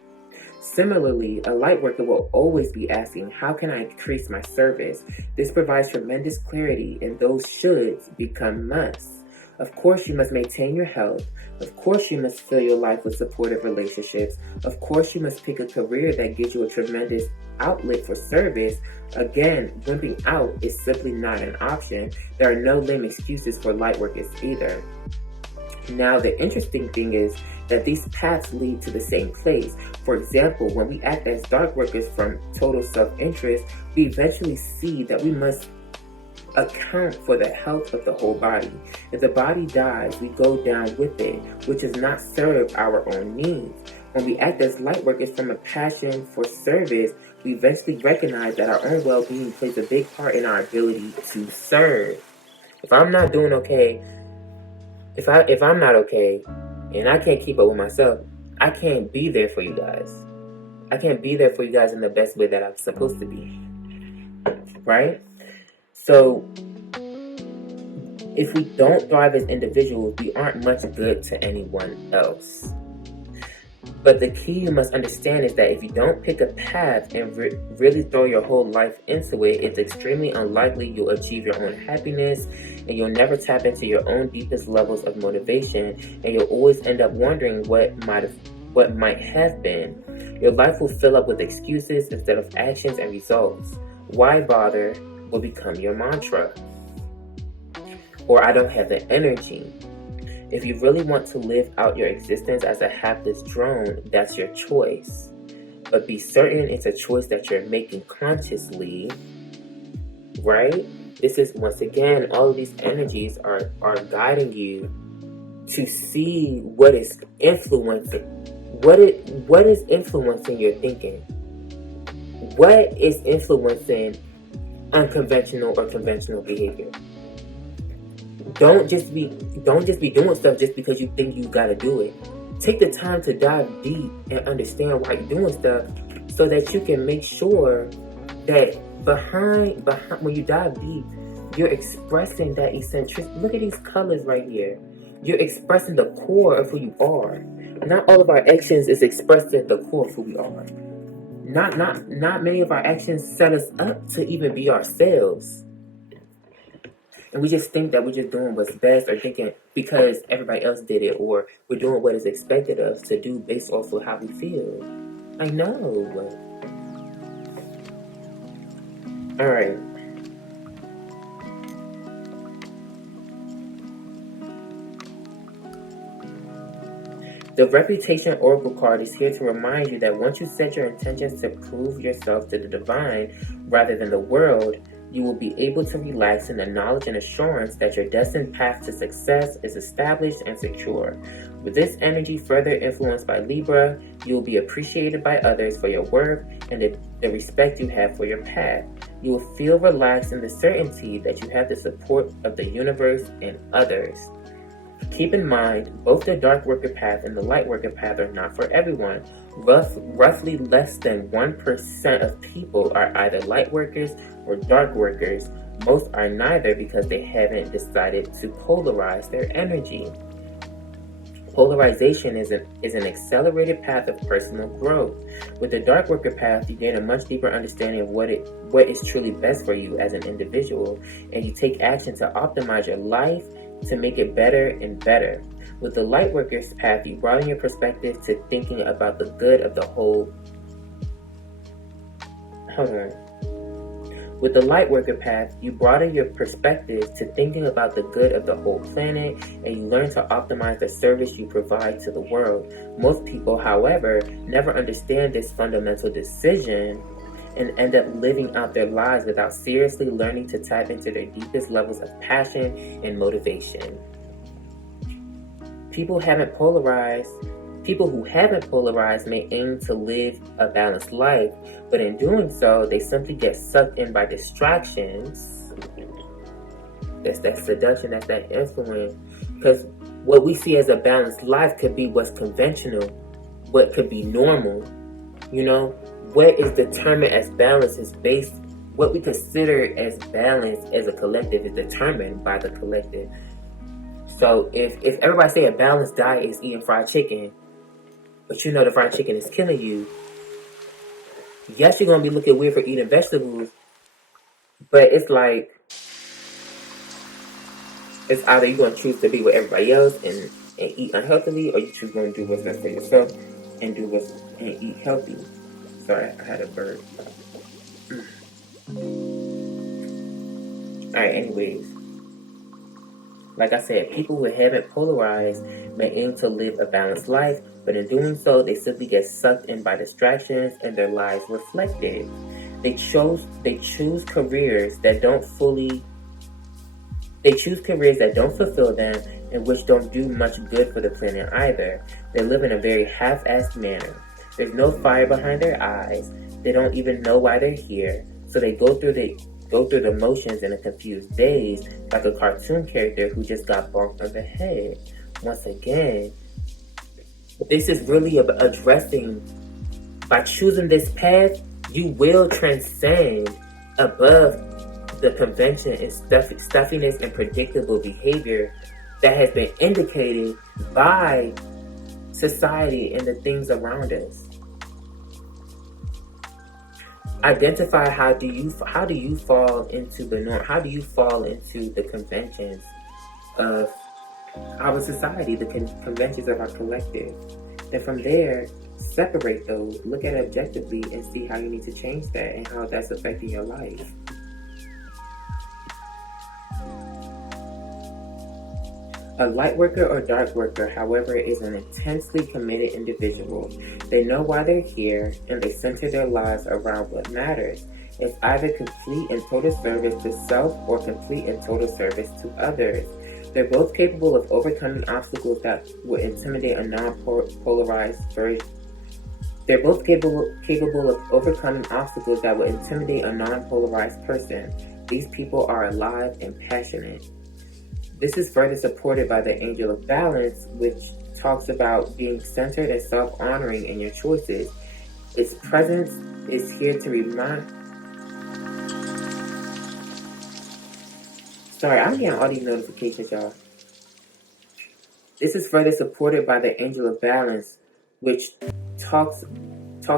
Similarly, a light worker will always be asking, how can I increase my service? This provides tremendous clarity, and those shoulds become musts. Of course, you must maintain your health. Of course, you must fill your life with supportive relationships. Of course, you must pick a career that gives you a tremendous outlet for service. Again, wimping out is simply not an option. There are no lame excuses for light workers either. Now, the interesting thing is that these paths lead to the same place. For example, when we act as dark workers from total self-interest, we eventually see that we must account for the health of the whole body. If the body dies, we go down with it, which does not serve our own needs. When we act as light workers from a passion for service, we eventually recognize that our own well-being plays a big part in our ability to serve. If I'm not doing okay, if I'm not okay, and I can't keep up with myself, I can't be there for you guys. I can't be there for you guys in the best way that I'm supposed to be. Right? So, if we don't thrive as individuals, we aren't much good to anyone else. But the key you must understand is that if you don't pick a path and really throw your whole life into it, it's extremely unlikely you'll achieve your own happiness, and you'll never tap into your own deepest levels of motivation, and you'll always end up wondering what might have been. Your life will fill up with excuses instead of actions and results. Why bother will become your mantra. Or I don't have the energy. If you really want to live out your existence as a hapless drone, that's your choice. But be certain it's a choice that you're making consciously, right? This is, once again, all of these energies are guiding you to see what is influencing. What is influencing your thinking? What is influencing unconventional or conventional behavior? Don't just be doing stuff just because you think you gotta do it. Take the time to dive deep and understand why you're doing stuff, so that you can make sure that behind when you dive deep, you're expressing that eccentricity. Look at these colors right here. You're expressing the core of who you are. Not all of our actions is expressed at the core of who we are. Not many of our actions set us up to even be ourselves. And we just think that we're just doing what's best, or thinking because everybody else did it, or we're doing what is expected of us to do based off of how we feel. I know. Alright. The Reputation Oracle card is here to remind you that once you set your intentions to prove yourself to the divine rather than the world, you will be able to relax in the knowledge and assurance that your destined path to success is established and secure. With this energy further influenced by Libra, you will be appreciated by others for your work and the respect you have for your path. You will feel relaxed in the certainty that you have the support of the universe and others. Keep in mind, both the dark worker path and the light worker path are not for everyone. Roughly less than 1% of people are either light workers or dark workers. Most are neither because they haven't decided to polarize their energy. Polarization is an accelerated path of personal growth. With the dark worker path, you gain a much deeper understanding of what is truly best for you as an individual, and you take action to optimize your life to make it better and better. With the light worker's path, you broaden your perspective to thinking about the good of the whole. With the light worker path, you broaden your perspective to thinking about the good of the whole planet, and you learn to optimize the service you provide to the world. Most people, however, never understand this fundamental decision and end up living out their lives without seriously learning to tap into their deepest levels of passion and motivation. People who haven't polarized may aim to live a balanced life, but in doing so, they simply get sucked in by distractions. That's that seduction, that's that influence. Because what we see as a balanced life could be what's conventional, what could be normal. You know, what is determined as balance is based, what we consider as balance as a collective is determined by the collective. So if everybody say a balanced diet is eating fried chicken, but you know the fried chicken is killing you, yes, you're going to be looking weird for eating vegetables, but it's like, it's either you're going to choose to be with everybody else and eat unhealthily, or you choose going to do what's best for yourself and eat healthy. Sorry, I had a bird. Alright, anyways. Like I said, people who haven't polarized may aim to live a balanced life, but in doing so, they simply get sucked in by distractions and their lives reflected. They choose careers that don't fulfill them and which don't do much good for the planet either. They live in a very half-assed manner. There's no fire behind their eyes. They don't even know why they're here, so they go through the motions in a confused daze, like a cartoon character who just got bonked on the head. Once again, this is really addressing, by choosing this path, you will transcend above the convention and stuffiness and predictable behavior that has been indicated by society and the things around us. Identify how do you fall into the norm? How do you fall into the conventions of our society, the conventions of our collective? And from there, separate those, look at it objectively, and see how you need to change that and how that's affecting your life. A light worker or dark worker, however, is an intensely committed individual. They know why they're here, and they center their lives around what matters. It's either complete and total service to self or complete and total service to others. They're both capable of overcoming obstacles that would intimidate a non-polarized version. They're both capable of overcoming obstacles that would intimidate a non-polarized person. These people are alive and passionate. This is further supported by the Angel of Balance, which talks about being centered and self-honoring in your choices. Its presence is here to remind... Sorry, I'm getting all these notifications, y'all. This is further supported by the Angel of Balance, which talks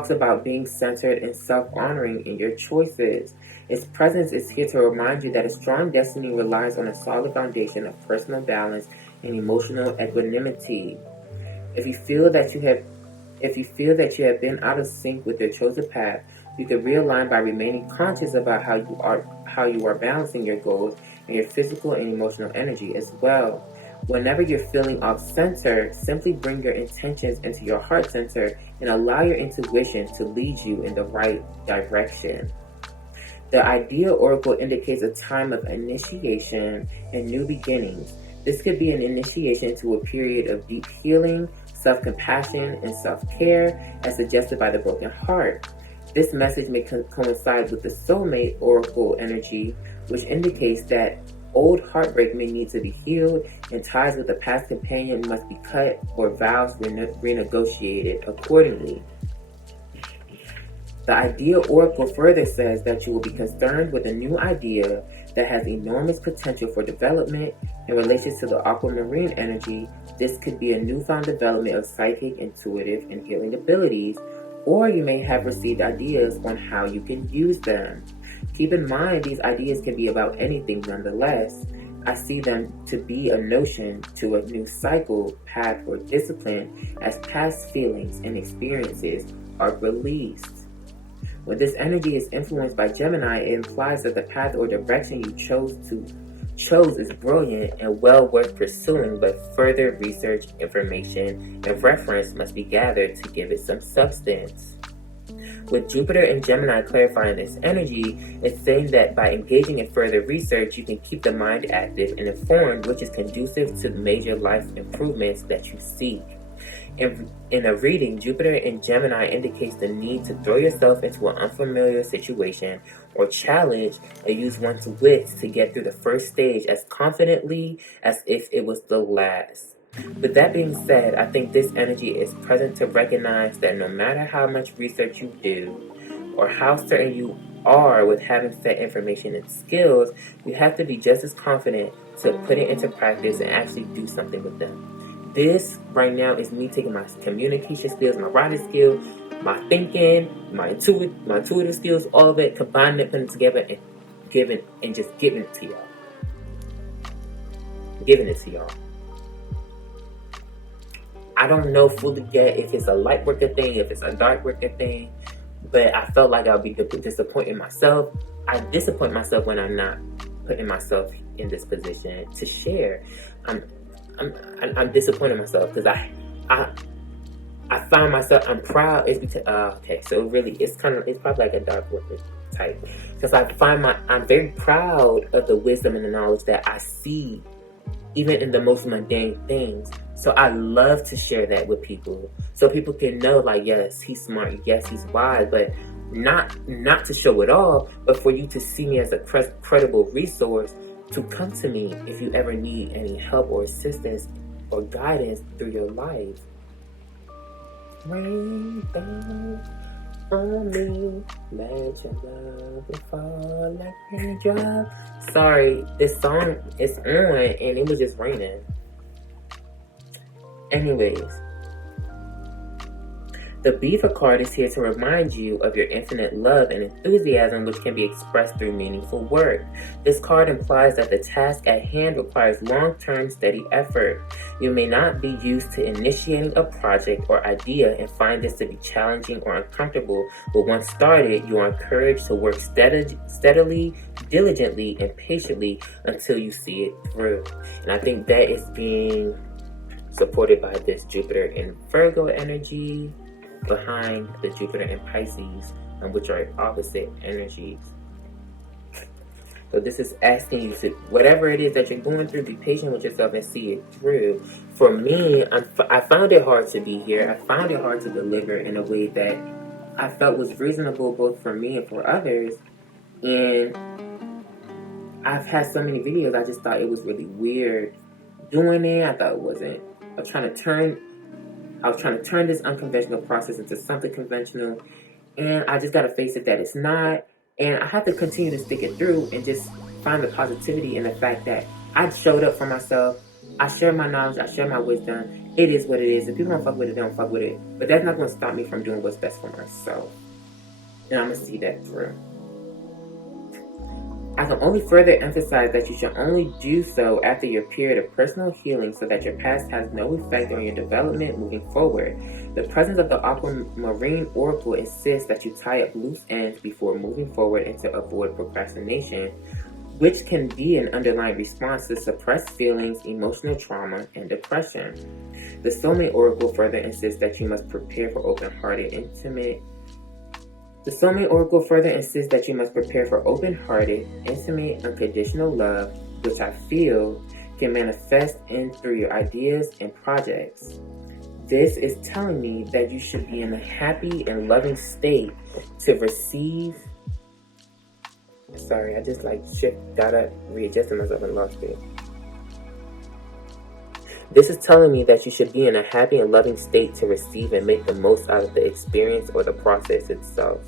about being centered and self-honoring in your choices. Its presence is here to remind you that a strong destiny relies on a solid foundation of personal balance and emotional equanimity. If you feel that you have been out of sync with your chosen path, you can realign by remaining conscious about how you are balancing your goals and your physical and emotional energy as well. Whenever you're feeling off center, simply bring your intentions into your heart center and allow your intuition to lead you in the right direction. The Ideal Oracle indicates a time of initiation and new beginnings. This could be an initiation into a period of deep healing, self-compassion, and self-care, as suggested by the Broken Heart. This message may coincide with the Soulmate Oracle energy, which indicates that Old heartbreak may need to be healed, and ties with a past companion must be cut or vows renegotiated accordingly. The Idea Oracle further says that you will be concerned with a new idea that has enormous potential for development. In relation to the aquamarine energy, this could be a newfound development of psychic, intuitive, and healing abilities, or you may have received ideas on how you can use them. Keep in mind, these ideas can be about anything nonetheless. I see them to be a notion to a new cycle, path, or discipline as past feelings and experiences are released. When this energy is influenced by Gemini, it implies that the path or direction you chose is brilliant and well worth pursuing, but further research, information, and reference must be gathered to give it some substance. With Jupiter and Gemini clarifying this energy, it's saying that by engaging in further research, you can keep the mind active and informed, which is conducive to major life improvements that you seek. In a reading, Jupiter in Gemini indicates the need to throw yourself into an unfamiliar situation or challenge and use one's wits to get through the first stage as confidently as if it was the last. With that being said, I think this energy is present to recognize that no matter how much research you do or how certain you are with having set information and skills, you have to be just as confident to put it into practice and actually do something with them. This right now is me taking my communication skills, my writing skills, my thinking, my intuitive skills, all of it, combining it, putting it together, and giving it to y'all. Giving it to y'all. I don't know fully yet if it's a light worker thing, if it's a dark worker thing, but I felt like I'll be disappointing myself. I disappoint myself when I'm not putting myself in this position to share. I'm disappointing myself because I find myself, I'm proud. It's because okay, so really it's probably like a dark worker type, because I'm very proud of the wisdom and the knowledge that I see even in the most mundane things. So I love to share that with people so people can know, like, yes, he's smart, yes, he's wise, but not to show it all, but for you to see me as a credible resource to come to me if you ever need any help or assistance or guidance through your life. Rain down on me, let your love fall like raindrops. Sorry, this song is on and it was just raining. Anyways, the Beaver card is here to remind you of your infinite love and enthusiasm, which can be expressed through meaningful work. This card implies that the task at hand requires long-term, steady effort. You may not be used to initiating a project or idea and find this to be challenging or uncomfortable, but once started, you are encouraged to work steadily, diligently, and patiently until you see it through. And I think that is being supported by this Jupiter in Virgo energy behind the Jupiter in Pisces, which are opposite energies. So this is asking you to, whatever it is that you're going through, be patient with yourself and see it through. For me, I found it hard to be here. I found it hard to deliver in a way that I felt was reasonable both for me and for others. And I've had so many videos, I just thought it was really weird doing it. I thought it wasn't. I was trying to turn this unconventional process into something conventional, and I just gotta face it that it's not. And I have to continue to stick it through and just find the positivity in the fact that I showed up for myself. I share my knowledge, I share my wisdom. It is what it is. If people don't fuck with it, they don't fuck with it. But that's not gonna stop me from doing what's best for myself. And I'm gonna see that through. I can only further emphasize that you should only do so after your period of personal healing so that your past has no effect on your development moving forward. The presence of the Aquamarine Oracle insists that you tie up loose ends before moving forward and to avoid procrastination, which can be an underlying response to suppressed feelings, emotional trauma, and depression. The Soulmate Oracle further insists that you must prepare for open-hearted, intimate, unconditional love, which I feel can manifest in through your ideas and projects. This is telling me that you should be in a happy and loving state to receive Sorry, I just gotta readjusting myself and lost it. This is telling me that you should be in a happy and loving state to receive and make the most out of the experience or the process itself.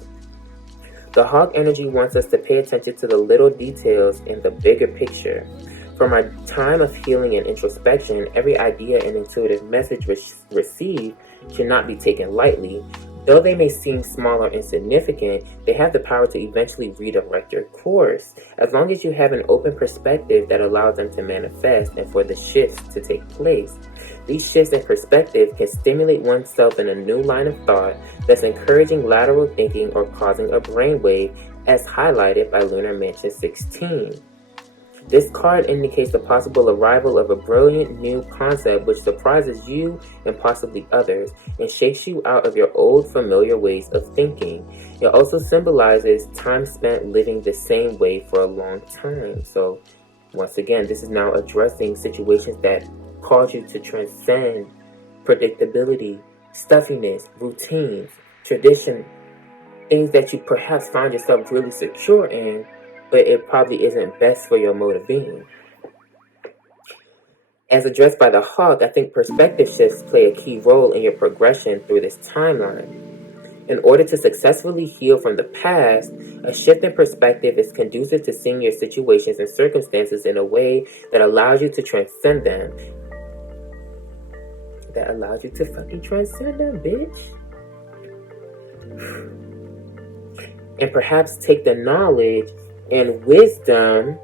The hawk energy wants us to pay attention to the little details in the bigger picture. From our time of healing and introspection, every idea and intuitive message received should not be taken lightly. Though they may seem small or insignificant, they have the power to eventually redirect your course, as long as you have an open perspective that allows them to manifest and for the shifts to take place. These shifts in perspective can stimulate oneself in a new line of thought, thus encouraging lateral thinking or causing a brainwave, as highlighted by Lunar Mansion 16. This card indicates the possible arrival of a brilliant new concept which surprises you and possibly others and shakes you out of your old familiar ways of thinking. It also symbolizes time spent living the same way for a long time. So once again, this is now addressing situations that cause you to transcend predictability, stuffiness, routines, tradition, things that you perhaps find yourself really secure in, but it probably isn't best for your mode of being. As addressed by the hawk, I think perspective shifts play a key role in your progression through this timeline. In order to successfully heal from the past, a shift in perspective is conducive to seeing your situations and circumstances in a way that allows you to transcend them. That allows you to fucking transcend them, bitch. And perhaps take the knowledge and wisdom,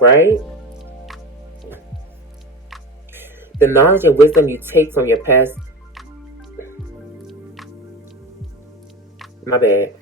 right? The knowledge and wisdom you take from your past. My bad.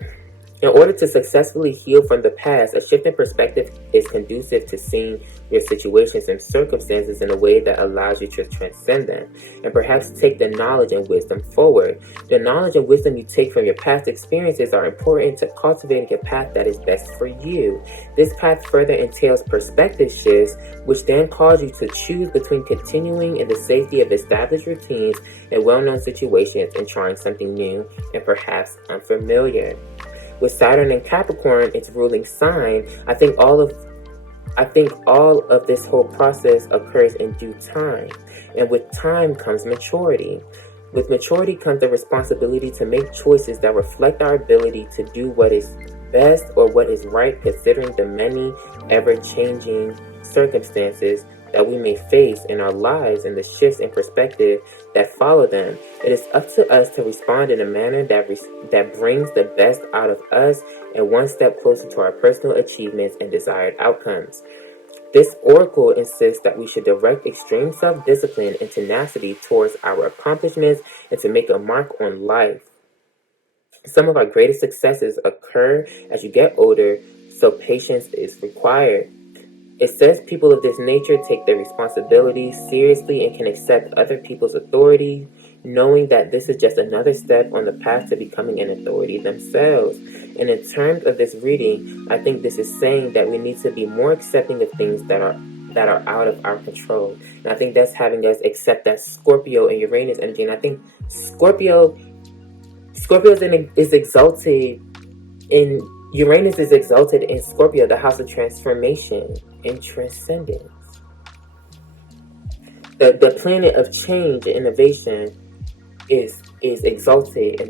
In order to successfully heal from the past, a shift in perspective is conducive to seeing your situations and circumstances in a way that allows you to transcend them, and perhaps take the knowledge and wisdom forward. The knowledge and wisdom you take from your past experiences are important to cultivating a path that is best for you. This path further entails perspective shifts, which then cause you to choose between continuing in the safety of established routines and well-known situations and trying something new and perhaps unfamiliar. With Saturn in Capricorn, its ruling sign, I think all of this whole process occurs in due time. And with time comes maturity. With maturity comes the responsibility to make choices that reflect our ability to do what is best or what is right, considering the many ever-changing circumstances that we may face in our lives and the shifts in perspective that follow them. It is up to us to respond in a manner that brings the best out of us and one step closer to our personal achievements and desired outcomes. This oracle insists that we should direct extreme self-discipline and tenacity towards our accomplishments and to make a mark on life. Some of our greatest successes occur as you get older, so patience is required. It says people of this nature take their responsibilities seriously and can accept other people's authority, knowing that this is just another step on the path to becoming an authority themselves. And in terms of this reading, I think this is saying that we need to be more accepting of things that are out of our control. And I think that's having us accept that Scorpio and Uranus energy. And I think Scorpio is exalted in Uranus is exalted in Scorpio, the house of transformation and transcendence. The planet of change and innovation is exalted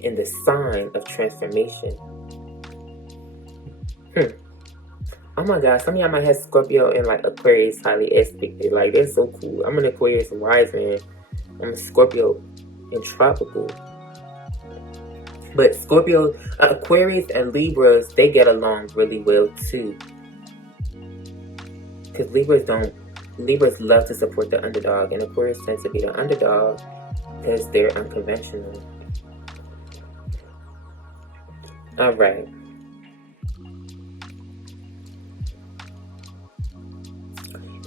in the sign of transformation. Oh my God, some of y'all might have Scorpio and like Aquarius highly aspected. Like, that's so cool. I'm an Aquarius rising. I'm a Scorpio in tropical. But Scorpio, Aquarius and Libras, they get along really well too. Because Libras love to support the underdog, and Aquarius tends to be the underdog because they're unconventional. Alright.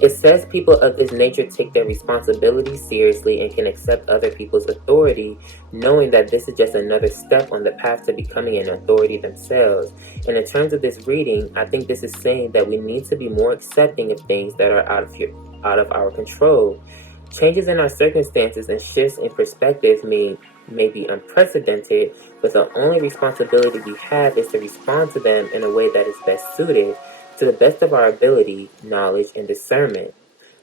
It says people of this nature take their responsibilities seriously and can accept other people's authority, knowing that this is just another step on the path to becoming an authority themselves. And in terms of this reading, I think this is saying that we need to be more accepting of things that are out of our control. Changes in our circumstances and shifts in perspective may may be unprecedented, but the only responsibility we have is to respond to them in a way that is best suited to the best of our ability, knowledge, and discernment.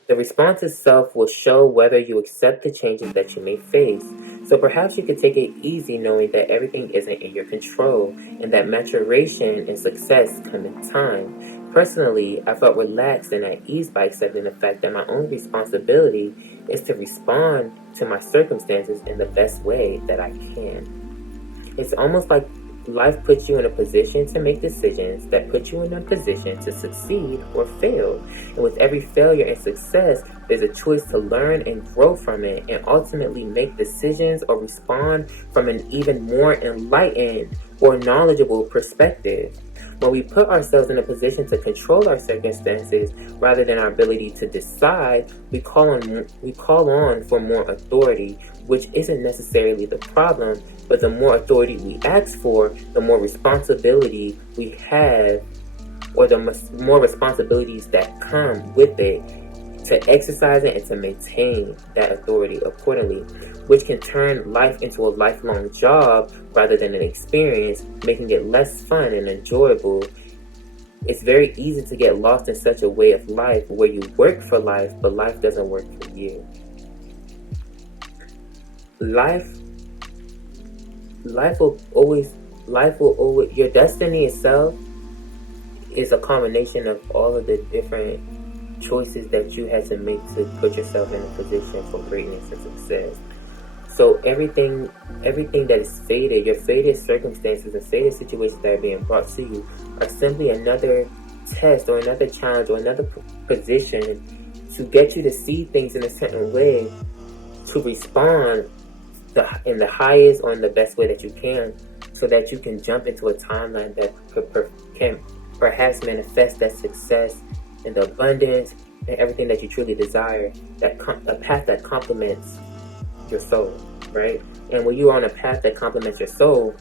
The response itself will show whether you accept the changes that you may face. So perhaps you could take it easy knowing that everything isn't in your control and that maturation and success come in time. Personally, I felt relaxed and at ease by accepting the fact that my only responsibility is to respond to my circumstances in the best way that I can. It's almost like life puts you in a position to make decisions that put you in a position to succeed or fail. And with every failure and success, there's a choice to learn and grow from it and ultimately make decisions or respond from an even more enlightened or knowledgeable perspective. When we put ourselves in a position to control our circumstances rather than our ability to decide, we call on for more authority, which isn't necessarily the problem, but the more authority we ask for, the more responsibility we have, or the more responsibilities that come with it to exercise it and to maintain that authority accordingly, which can turn life into a lifelong job rather than an experience, making it less fun and enjoyable. It's very easy to get lost in such a way of life where you work for life, but life doesn't work for you. Life will always, your destiny itself is a combination of all of the different choices that you had to make to put yourself in a position for greatness and success. So everything that is fated, your fated circumstances and fated situations that are being brought to you are simply another test or another challenge or another position to get you to see things in a certain way, to respond in the highest or in the best way that you can, so that you can jump into a timeline that can perhaps manifest that success and the abundance and everything that you truly desire, a path that complements your soul, right? And when you're on a path that complements your soul,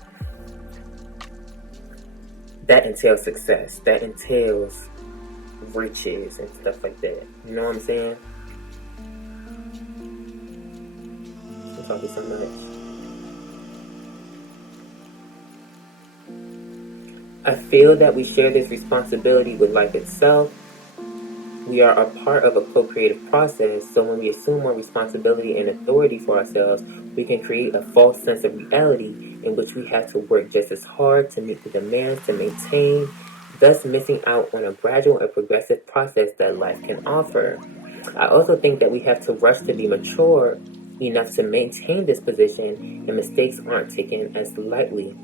that entails success, that entails riches and stuff like that. You know what I'm saying? I'm talking so much. I feel that we share this responsibility with life itself. We are a part of a co-creative process, so when we assume more responsibility and authority for ourselves, we can create a false sense of reality in which we have to work just as hard to meet the demands to maintain, thus missing out on a gradual and progressive process that life can offer. I also think that we have to rush to be mature enough to maintain this position, and mistakes aren't taken as lightly.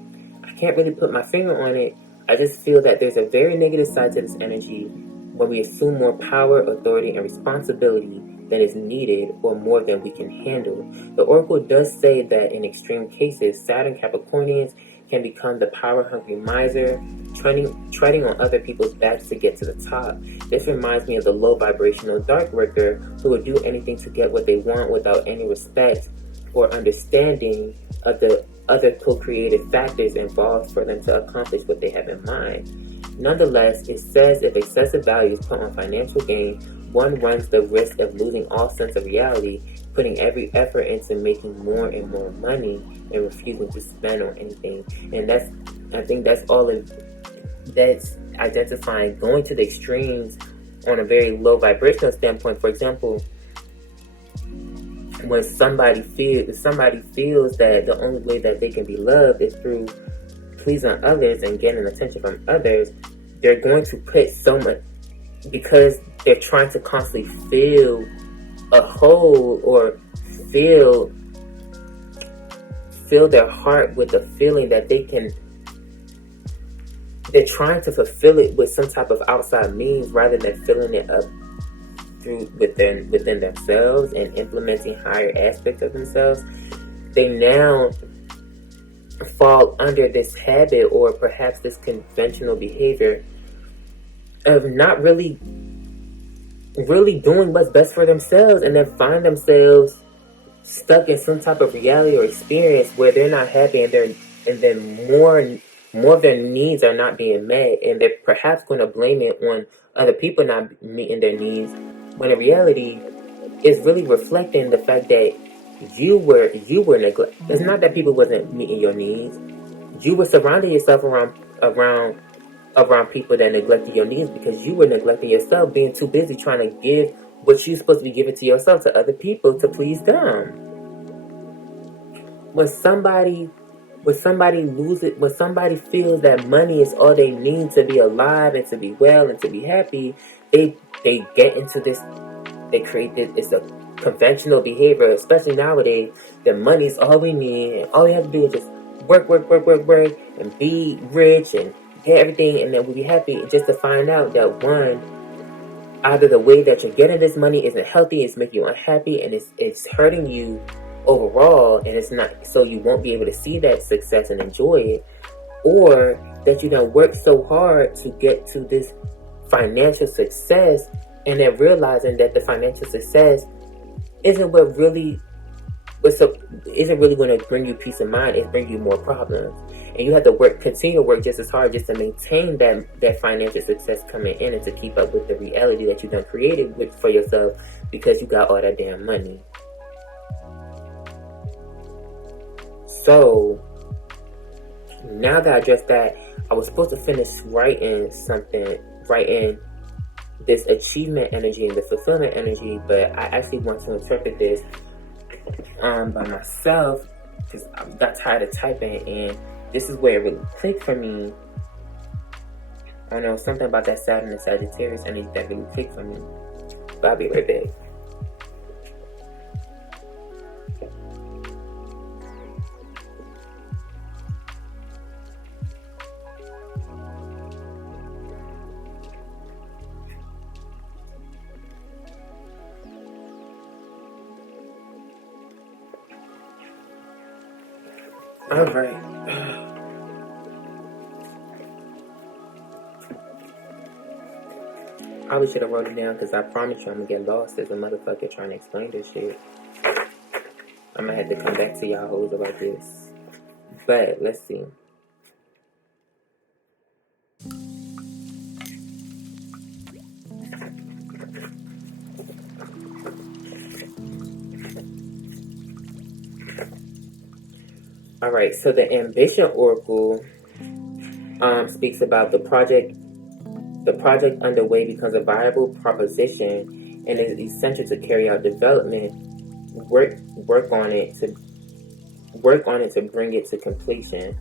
I can't really put my finger on it. I just feel that there's a very negative side to this energy when we assume more power, authority, and responsibility than is needed or more than we can handle. The Oracle does say that in extreme cases, Saturn Capricornians can become the power-hungry miser, treading on other people's backs to get to the top. This reminds me of the low-vibrational dark worker who will do anything to get what they want without any respect or understanding of the other co-creative factors involved for them to accomplish what they have in mind. Nonetheless, it says if excessive value is put on financial gain, one runs the risk of losing all sense of reality, putting every effort into making more and more money and refusing to spend on anything. And I think that's identifying going to the extremes on a very low vibrational standpoint. For example, when somebody feels that the only way that they can be loved is through pleasing others and getting attention from others, they're going to put so much, because they're trying to constantly fill a hole or fill their heart with the feeling that they're trying to fulfill it with some type of outside means rather than filling it up within themselves and implementing higher aspects of themselves. They now fall under this habit or perhaps this conventional behavior of not really doing what's best for themselves, and then find themselves stuck in some type of reality or experience where they're not happy, and then more of their needs are not being met, and they're perhaps going to blame it on other people not meeting their needs, when in reality it's really reflecting the fact that You were neglected. It's not that people wasn't meeting your needs. You were surrounding yourself around people that neglected your needs because you were neglecting yourself, being too busy trying to give what you're supposed to be giving to yourself to other people to please them. When somebody when somebody feels that money is all they need to be alive and to be well and to be happy, they get into this. They create this. It's a conventional behavior, especially nowadays. That money is all we need, and all we have to do is just work, and be rich and get everything, and then we'll be happy. Just to find out that one, either the way that you're getting this money isn't healthy, it's making you unhappy, and it's hurting you overall, and it's not, so you won't be able to see that success and enjoy it, or that you don't work so hard to get to this financial success, and then realizing that the financial success isn't what really isn't really going to bring you peace of mind. It's bring you more problems, and you have to continue to work just as hard just to maintain that financial success coming in and to keep up with the reality that you done created for yourself because you got all that damn money. So now that I addressed that, I was supposed to finish writing this achievement energy and the fulfillment energy, but I actually want to interpret this by myself because I got tired of typing, and this is where it really clicked for me. I don't know, something about that Saturn and Sagittarius energy that really clicked for me. But I'll be right back. Alright. Probably should have wrote it down because I promise you I'm gonna get lost as a motherfucker trying to explain this shit. I'm gonna have to come back to y'all hoes about this. But let's see. Alright, so the Ambition Oracle speaks about the project underway becomes a viable proposition and is essential to carry out development. Work on it to bring it to completion.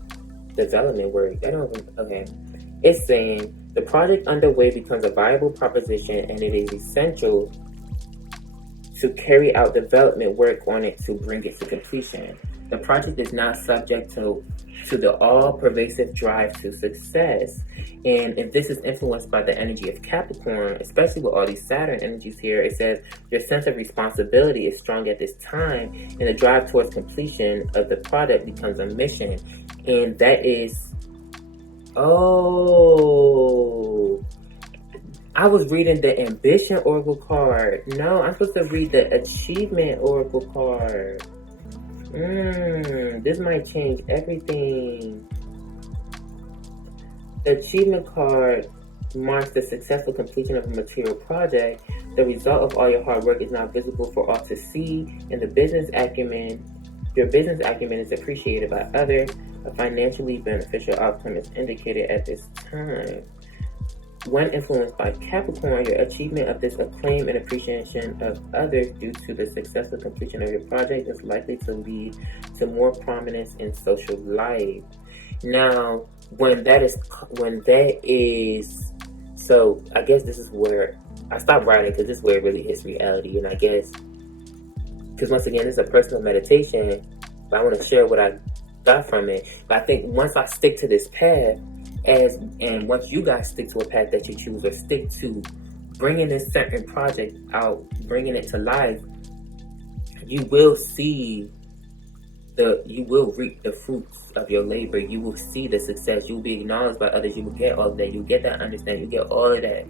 Development work. Okay. It's saying the project underway becomes a viable proposition and it is essential to carry out development work on it to bring it to completion. The project is not subject to the all-pervasive drive to success. And if this is influenced by the energy of Capricorn, especially with all these Saturn energies here, it says your sense of responsibility is strong at this time, and the drive towards completion of the product becomes a mission. And that is, I was reading the Ambition Oracle card. No, I'm supposed to read the Achievement Oracle card. This might change everything. The Achievement card marks the successful completion of a material project. The result of all your hard work is now visible for all to see, and your business acumen is appreciated by others. A financially beneficial outcome is indicated at this time. When influenced by Capricorn, your achievement of this acclaim and appreciation of others due to the successful completion of your project is likely to lead to more prominence in social life. Now, when that is, so I guess this is where I stopped writing because this is where it really hits reality. And I guess, because once again, this is a personal meditation, but I want to share what I got from it. But I think once I stick to this path, and once you guys stick to a path that you choose or stick to bringing this certain project out, bringing it to life, you will reap the fruits of your labor. You will see the success. You will be acknowledged by others. You will get all of that. You get that understanding. You get all of that,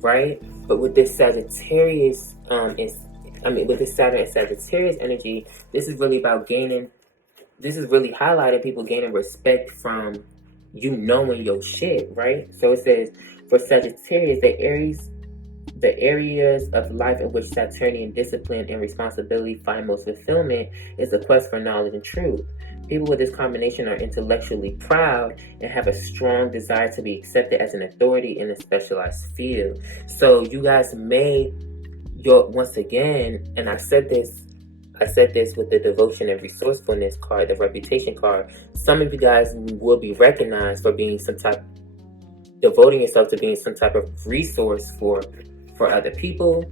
right? But with this Sagittarius, with this Saturn and Sagittarius energy, this is really about gaining. This is really highlighting people gaining respect from you knowing your shit, right? So it says for Sagittarius, the Aries The areas of life in which Saturnian discipline and responsibility find most fulfillment is the quest for knowledge and truth. People with this combination are intellectually proud and have a strong desire to be accepted as an authority in a specialized field. So you guys may, once again, and I said this with the devotion and resourcefulness card, the reputation card. Some of you guys will be recognized for being devoting yourself to being some type of resource for other people,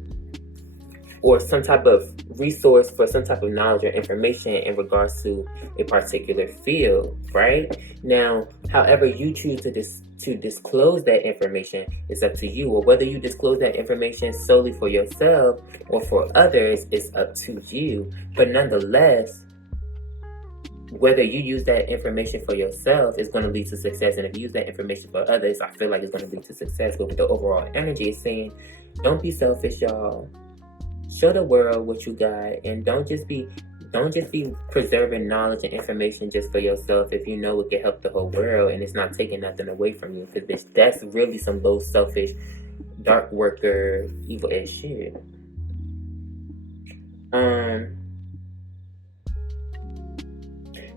or some type of resource for some type of knowledge or information in regards to a particular field, right? Now, however you choose to disclose that information is up to you, or whether you disclose that information solely for yourself or for others is up to you. But nonetheless, whether you use that information for yourself is going to lead to success, and if you use that information for others, I feel like it's going to lead to success. But with the overall energy, it's saying, don't be selfish, y'all. Show the world what you got, and don't just be preserving knowledge and information just for yourself if you know it can help the whole world and it's not taking nothing away from you. Because that's really some low, selfish, dark worker, evil ass shit.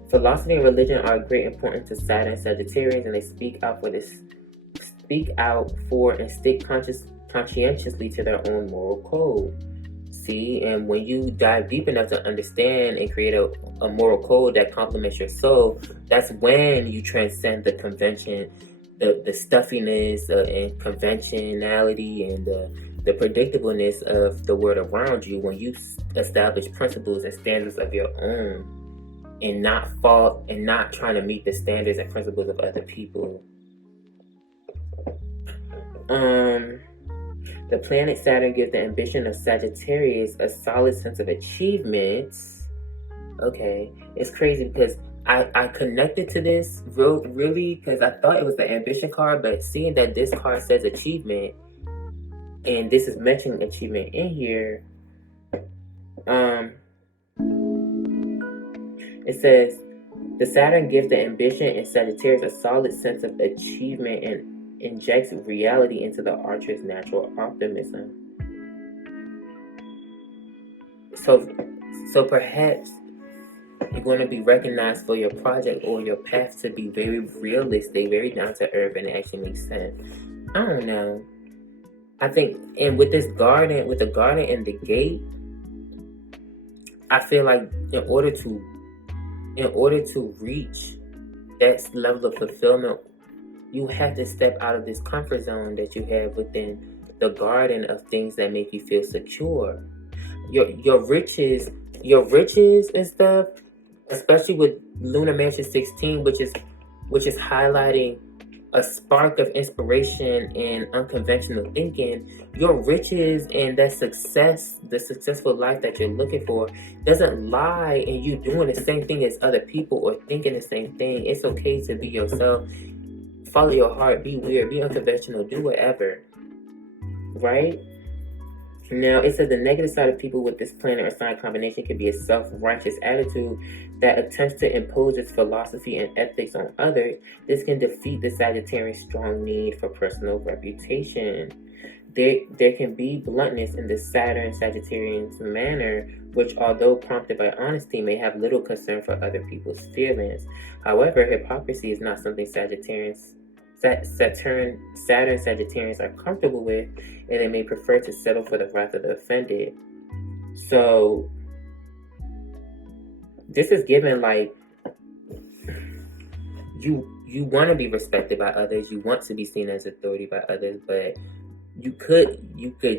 Philosophy and religion are of great importance to Saturn and Sagittarius, and they speak out for and stick conscientiously to their own moral code. See, and when you dive deep enough to understand and create a moral code that complements your soul, that's when you transcend the convention, the stuffiness and conventionality and the predictableness of the world around you, when you establish principles and standards of your own, and not trying to meet the standards and principles of other people. The planet Saturn gives the ambition of Sagittarius a solid sense of achievements. Okay, it's crazy because I connected to this really because I thought it was the ambition card, but seeing that this card says achievement, and this is mentioning achievement in here, it says the Saturn gives the ambition in Sagittarius a solid sense of achievement and injects reality into the archer's natural optimism. So perhaps you're going to be recognized for your project or your path to be very realistic, very down to earth, and it actually makes sense. I don't know. I think, and with the garden and the gate, I feel like in order to reach that level of fulfillment, you have to step out of this comfort zone that you have within the garden of things that make you feel secure. Your riches and stuff, especially with Lunar Mansion 16, which is highlighting a spark of inspiration and unconventional thinking. Your riches and that success, the successful life that you're looking for, doesn't lie in you doing the same thing as other people or thinking the same thing. It's okay to be yourself. Follow your heart, be weird, be unconventional, do whatever. Right? Now, it says the negative side of people with this planet or sign combination can be a self-righteous attitude that attempts to impose its philosophy and ethics on others. This can defeat the Sagittarian's strong need for personal reputation. There can be bluntness in the Saturn-Sagittarian's manner, which, although prompted by honesty, may have little concern for other people's feelings. However, hypocrisy is not something Saturn-Sagittarians are comfortable with, and they may prefer to settle for the wrath of the offended. So, this is given like you want to be respected by others, you want to be seen as authority by others, but you could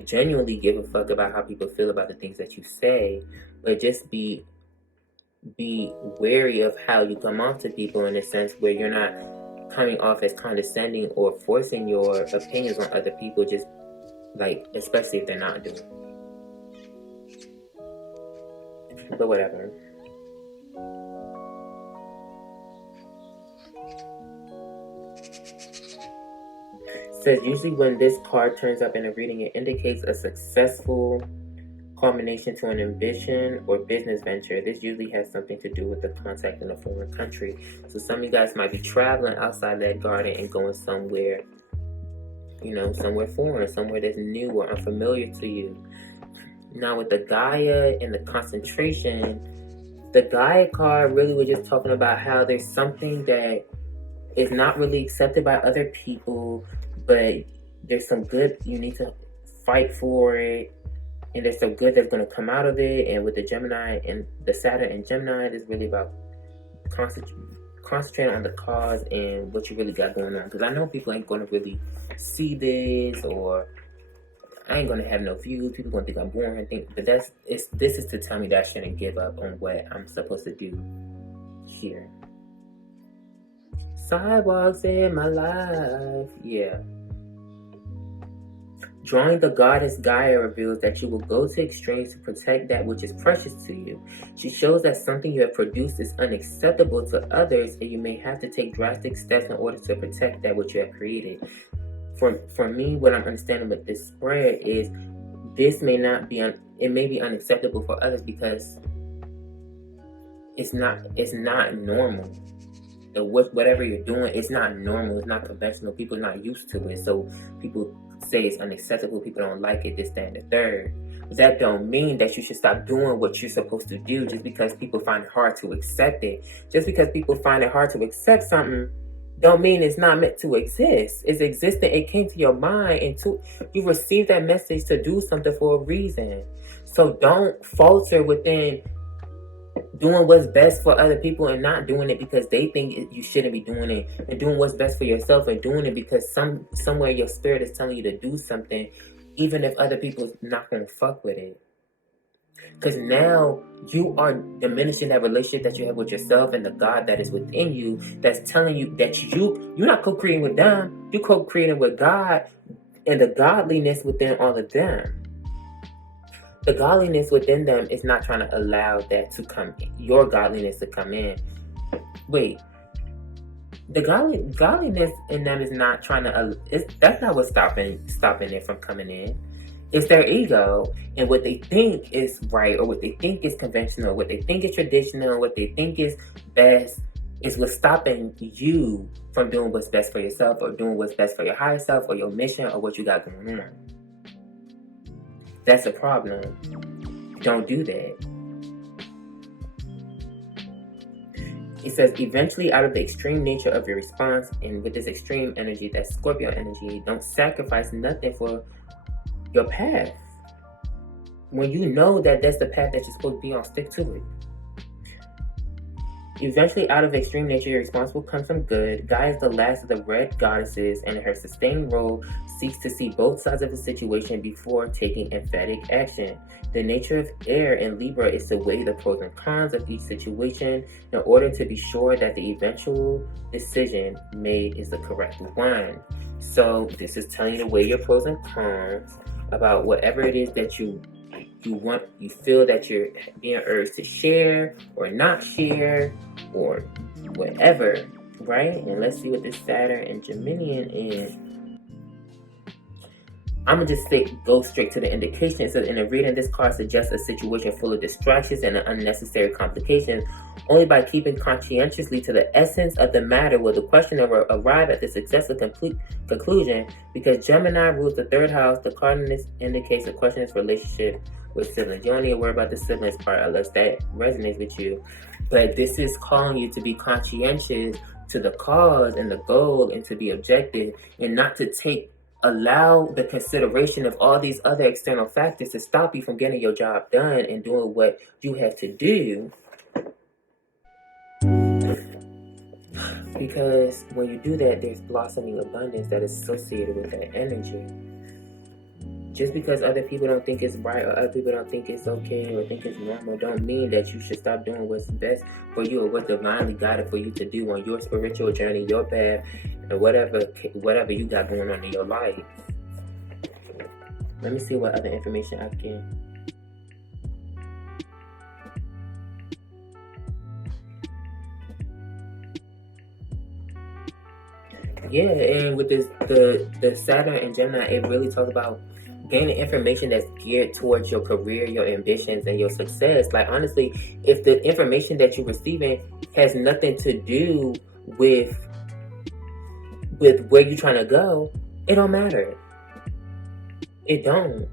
genuinely give a fuck about how people feel about the things that you say, but just be wary of how you come off to people, in a sense where you're not coming off as condescending or forcing your opinions on other people, just like, especially if they're not doing it. But whatever. Says usually when this card turns up in a reading, it indicates a successful culmination to an ambition or business venture. This usually has something to do with the contact in a foreign country. So some of you guys might be traveling outside that garden and going somewhere somewhere foreign, somewhere that's new or unfamiliar to you. Now with the Gaia and the concentration, the Gaia card really was just talking about how there's something that is not really accepted by other people, but there's some good, you need to fight for it, and there's some good that's going to come out of it. And with the Gemini and the Saturn and Gemini, it's really about concentrating on the cause and what you really got going on. Because I know people ain't going to really see this, or I ain't going to have no views. People going to think I'm boring, but this is to tell me that I shouldn't give up on what I'm supposed to do here. Sidewalks in my life. Yeah. Drawing the goddess Gaia reveals that you will go to extremes to protect that which is precious to you. She shows that something you have produced is unacceptable to others, and you may have to take drastic steps in order to protect that which you have created. For me, what I'm understanding with this spread is this may not be it may be unacceptable for others because it's not normal. Whatever you're doing, it's not normal, it's not conventional, people are not used to it, so people say it's unacceptable, people don't like it, this, that, and the third. But that don't mean that you should stop doing what you're supposed to do just because people find it hard to accept it. Just because people find it hard to accept something don't mean it's not meant to exist. It's existing, it came to your mind, and you received that message to do something for a reason. So don't falter within doing what's best for other people and not doing it because they think you shouldn't be doing it, and doing what's best for yourself and doing it because somewhere your spirit is telling you to do something, even if other people's not going to fuck with it. Because now you are diminishing that relationship that you have with yourself and the God that is within you, that's telling you that you're not co-creating with them, you're co-creating with God and the godliness within all of them. The godliness within them is not trying to allow that to come in, your godliness to come in. Wait, the godliness in them is not trying to. That's not what's stopping it from coming in. It's their ego and what they think is right, or what they think is conventional, what they think is traditional, what they think is best, is what's stopping you from doing what's best for yourself, or doing what's best for your higher self, or your mission, or what you got going on. That's a problem. Don't do that. It says, eventually, out of the extreme nature of your response, and with this extreme energy, that Scorpio energy, don't sacrifice nothing for your path. When you know that that's the path that you're supposed to be on, stick to it. Eventually, out of extreme nature, your response will come from good. Gaia is the last of the red goddesses, and in her sustaining role seeks to see both sides of the situation before taking emphatic action. The nature of air in Libra is to weigh the pros and cons of each situation in order to be sure that the eventual decision made is the correct one. So this is telling you to weigh your pros and cons about whatever it is that you feel that you're being urged to share or not share or whatever, right? And let's see what this Saturn and Geminian is. I'm going to just go straight to the indication. It says, in a reading, this card suggests a situation full of distractions and unnecessary complications. Only by keeping conscientiously to the essence of the matter will the questioner arrive at the successful conclusion. Because Gemini rules the third house, the card indicates the questioner's relationship with siblings. You don't need to worry about the siblings part unless that resonates with you. But this is calling you to be conscientious to the cause and the goal, and to be objective, and not to allow the consideration of all these other external factors to stop you from getting your job done and doing what you have to do. Because when you do that, there's blossoming abundance that is associated with that energy. Just because other people don't think it's right, or other people don't think it's okay, or think it's normal, don't mean that you should stop doing what's best for you, or what's divinely guided for you to do on your spiritual journey, your path, and whatever you got going on in your life. Let me see what other information I can. Yeah, and with this, the Saturn and Gemini, it really talks about gaining information that's geared towards your career, your ambitions, and your success. Like, honestly, if the information that you're receiving has nothing to do with where you're trying to go, It don't matter. It don't.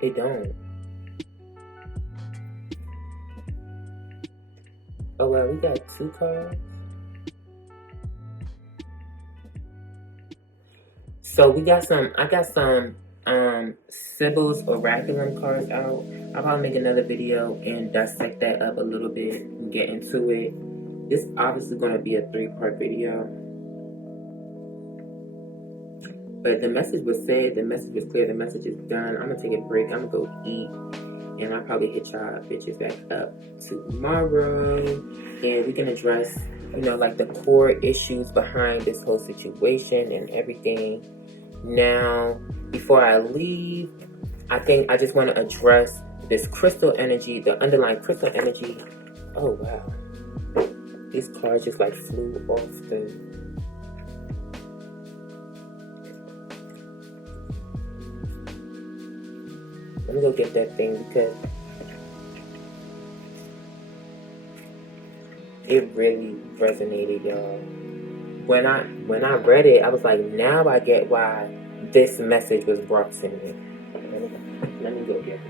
It don't. Oh well, we got 2 cards. So we got some, I got some Sybil's Oraculum cards out. I'll probably make another video and dissect that up a little bit and get into it. This is obviously going to be a 3-part video. But the message was said, the message was clear, the message is done. I'm going to take a break, I'm going to go eat, and I'll probably hit y'all bitches back up tomorrow. And we can address, you know, like the core issues behind this whole situation and everything. Now, before I leave, I think I just want to address this crystal energy, the underlying crystal energy. Oh, wow. These cards just like flew off the... Let me go get that thing because it really resonated, y'all. When I read it, I was like, now I get why this message was brought to me. Let me go get it.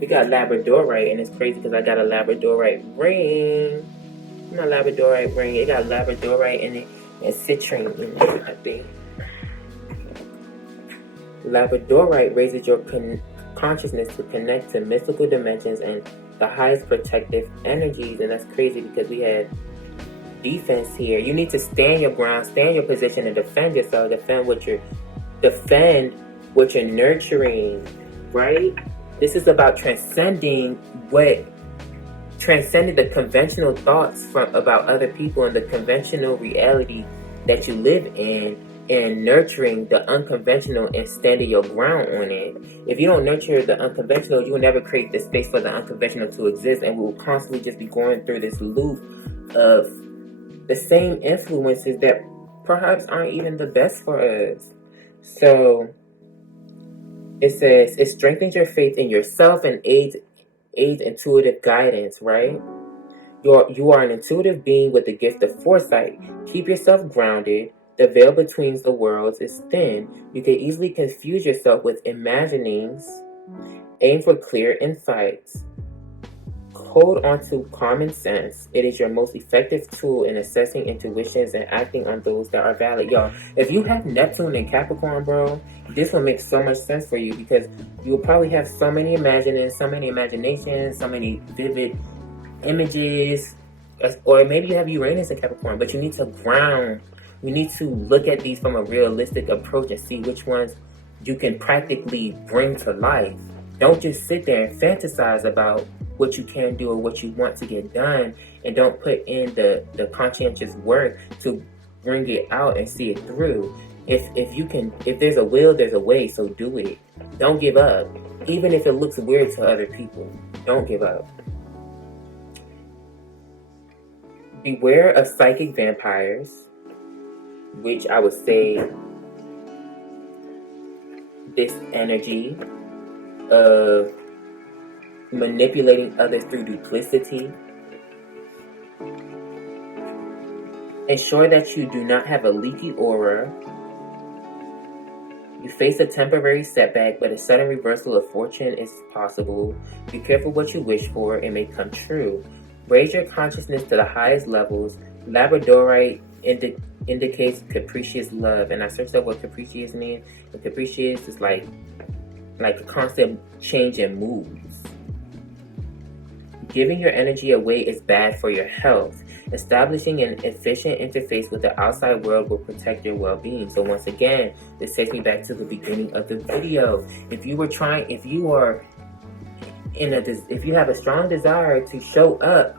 We got Labradorite, and it's crazy because I got a Labradorite ring. Not Labradorite ring. It got Labradorite in it and citrine in it, I think. Labradorite raises your consciousness to connect to mystical dimensions and the highest protective energies, and that's crazy because we had defense here. You need to stand your ground, stand your position, and defend yourself. Defend what you're nurturing, right? This is about transcending the conventional thoughts about other people and the conventional reality that you live in, and nurturing the unconventional and standing your ground on it. If you don't nurture the unconventional, you will never create the space for the unconventional to exist, and we will constantly just be going through this loop of the same influences that perhaps aren't even the best for us. So it says it strengthens your faith in yourself and aids intuitive guidance, right? You are an intuitive being with the gift of foresight. Keep yourself grounded. The veil between the worlds is thin. You can easily confuse yourself with imaginings. Aim for clear insights. Hold on to common sense. It is your most effective tool in assessing intuitions and acting on those that are valid. Y'all, if you have Neptune and Capricorn, bro, this will make so much sense for you because you'll probably have so many imaginings, so many imaginations, so many vivid images. Or maybe you have Uranus and Capricorn, but you need to ground. You need to look at these from a realistic approach and see which ones you can practically bring to life. Don't just sit there and fantasize about what you can do or what you want to get done, and don't put in the conscientious work to bring it out and see it through. If there's a will, there's a way, so do it. Don't give up. Even if it looks weird to other people, don't give up. Beware of psychic vampires, which I would say this energy of manipulating others through duplicity. Ensure that you do not have a leaky aura. You face a temporary setback, but a sudden reversal of fortune is possible. Be careful what you wish for, it may come true. Raise your consciousness to the highest levels. Labradorite indicates capricious love, and I searched up what capricious means. And capricious is like a constant change in moods. Giving your energy away is bad for your health. Establishing an efficient interface with the outside world will protect your well-being. So once again, this takes me back to the beginning of the video. If you have a strong desire to show up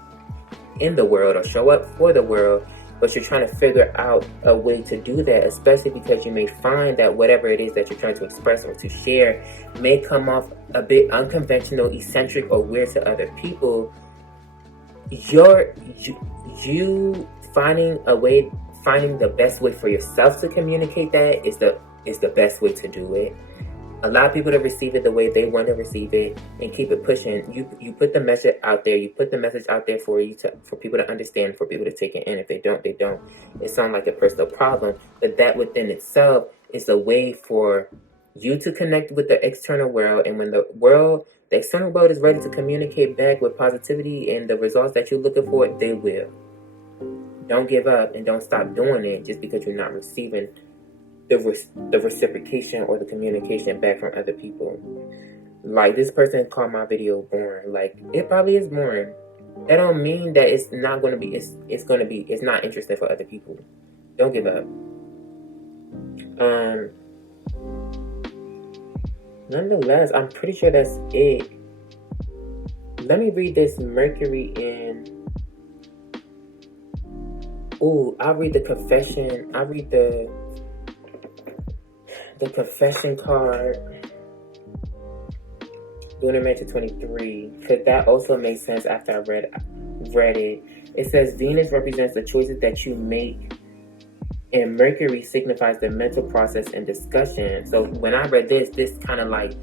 in the world or show up for the world, but you're trying to figure out a way to do that, especially because you may find that whatever it is that you're trying to express or to share may come off a bit unconventional, eccentric, or weird to other people. You finding the best way for yourself to communicate that is the is the best way to do it. Allow people to receive it the way they want to receive it, and keep it pushing. You put the message out there. You put the message out there for people to understand, for people to take it in. If they don't, they don't. It sounds like a personal problem, but that within itself is a way for you to connect with the external world. And when the external world is ready to communicate back with positivity and the results that you're looking for, they will. Don't give up and don't stop doing it just because you're not receiving the reciprocation or the communication back from other people. Like, this person called my video boring. Like, it probably is boring. That don't mean that it's not going to be, it's not interesting for other people. Don't give up. Nonetheless, I'm pretty sure that's it. Let me read this Mercury in. Ooh, I'll read the confession. I'll read the confession card. Lunar Mansion 23, because that also makes sense after I read it. It says Venus represents the choices that you make, and Mercury signifies the mental process and discussion. So when I read this kind of like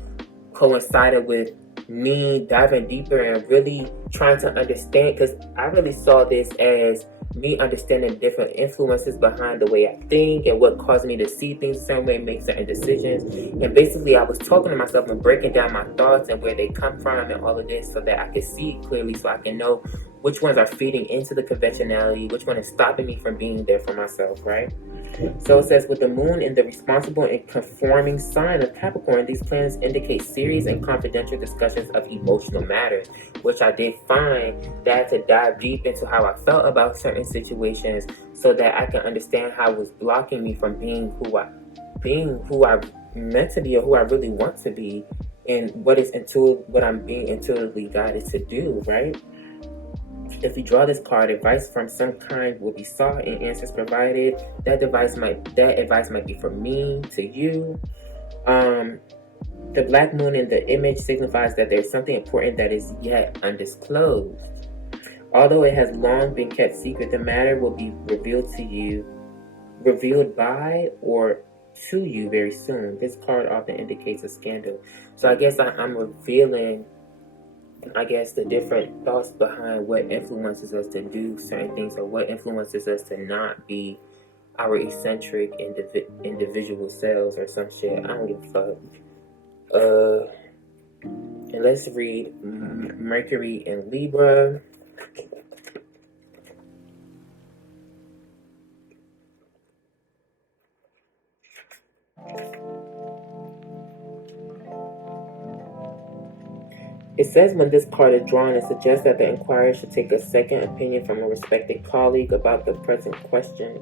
coincided with me diving deeper and really trying to understand, because I really saw this as me understanding different influences behind the way I think and what caused me to see things a certain way, make certain decisions. And basically I was talking to myself and breaking down my thoughts and where they come from and all of this, so that I could see it clearly, so I can know which ones are feeding into the conventionality, which one is stopping me from being there for myself, right? So it says, with the moon in the responsible and conforming sign of Capricorn, these planets indicate serious and confidential discussions of emotional matters, which I did find that I had to dive deep into how I felt about certain situations so that I can understand how it was blocking me from being who I meant to be, or who I really want to be, and what I'm being intuitively guided to do, right? If you draw this card, advice from some kind will be sought and answers provided. That advice might be from me to you. The black moon in the image signifies that there's something important that is yet undisclosed. Although it has long been kept secret, the matter will be revealed by or to you very soon. This card often indicates a scandal. So I guess I'm revealing, the different thoughts behind what influences us to do certain things, or what influences us to not be our eccentric individual selves or some shit. I don't give a fuck. And let's read Mercury in Libra. It says when this card is drawn, it suggests that the inquirer should take a second opinion from a respected colleague about the present question.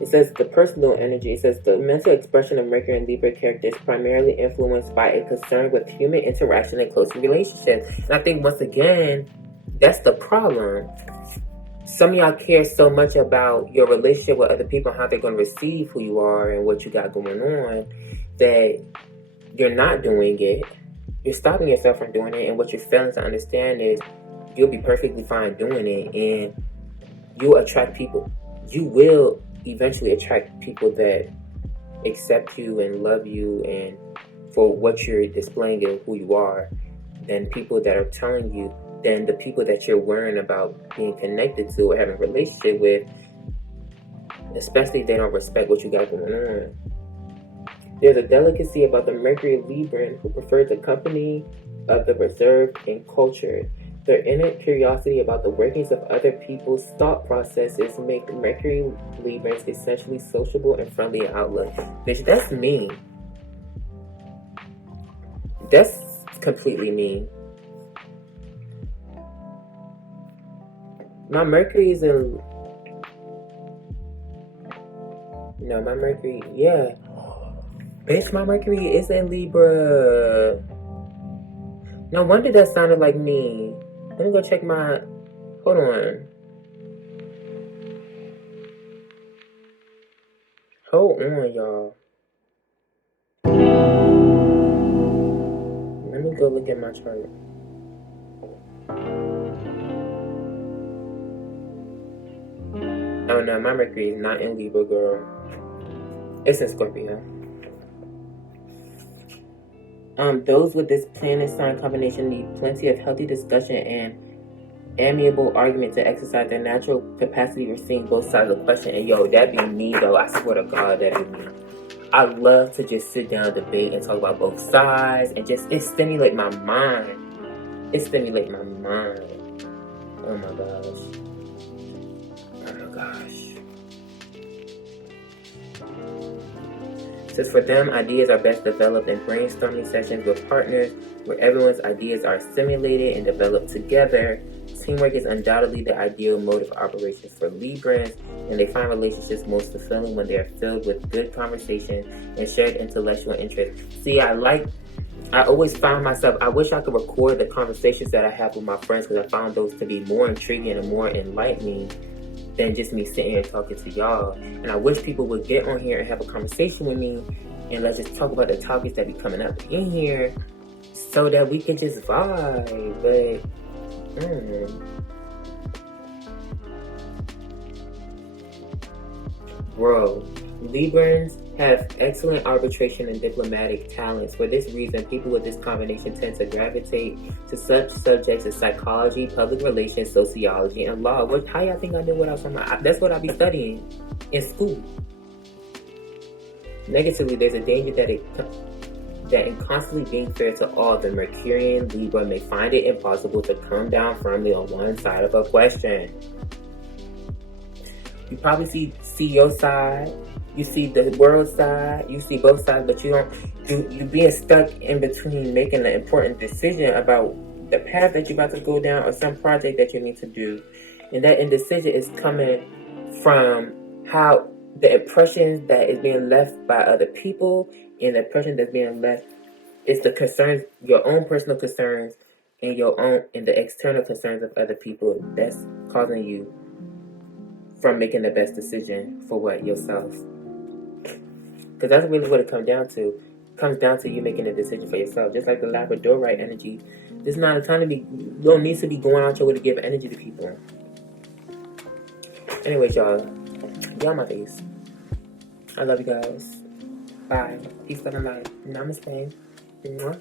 It says the personal energy. It says the mental expression of Mercury and Libra character is primarily influenced by a concern with human interaction and close relationships. And I think, once again, that's the problem. Some of y'all care so much about your relationship with other people and how they're going to receive who you are and what you got going on, that you're not doing it. You're stopping yourself from doing it, and what you're failing to understand is you'll be perfectly fine doing it, and you'll attract people. You will eventually attract people that accept you and love you and for what you're displaying and who you are, than people that are telling you, than the people that you're worrying about being connected to or having a relationship with, especially if they don't respect what you got going on. There's a delicacy about the Mercury Libran who prefers the company of the reserved and cultured. Their innate curiosity about the workings of other people's thought processes make Mercury Librans essentially sociable and friendly in outlook. Bitch, that's me. That's completely me. My Mercury is in... No, my Mercury... Yeah. Bitch, my Mercury is in Libra. No wonder that sounded like me. Let me go check my... Hold on. Hold on, y'all. Let me go look at my chart. Oh no, my Mercury is not in Libra, girl. It's in Scorpio. Those with this planet sign combination need plenty of healthy discussion and amiable argument to exercise their natural capacity for seeing both sides of the question. And yo, that be me though. I swear to God, that be me. I love to just sit down, debate, and talk about both sides, and it stimulate my mind. It stimulate my mind. Oh my gosh. Oh my gosh. Says for them, ideas are best developed in brainstorming sessions with partners where everyone's ideas are stimulated and developed together. Teamwork is undoubtedly the ideal mode of operations for Librans, and they find relationships most fulfilling when they are filled with good conversation and shared intellectual interest. See, I always found myself, I wish I could record the conversations that I have with my friends, because I found those to be more intriguing and more enlightening than just me sitting here talking to y'all. And I wish people would get on here and have a conversation with me, and let's just talk about the topics that be coming up in here so that we can just vibe. But bro, Librans have excellent arbitration and diplomatic talents. For this reason, people with this combination tend to gravitate to such subjects as psychology, public relations, sociology, and law. How y'all think I knew what I was talking about? That's what I be studying in school. Negatively, there's a danger that in constantly being fair to all, the Mercurian Libra may find it impossible to come down firmly on one side of a question. You probably see your side, you see the world side, you see both sides, but you being stuck in between making an important decision about the path that you're about to go down or some project that you need to do. And that indecision is coming from how the impressions that is being left by other people, and the impression that's being left is the concerns, your own personal concerns, and the external concerns of other people that's causing you from making the best decision for yourself. Because that's really what it comes down to. It comes down to you making a decision for yourself. Just like the Labradorite energy. This is not a time to be, you don't need to be going out your way to give energy to people. Anyways, y'all my face. I love you guys. Bye. Peace, love, and light. Namaste. Mwah.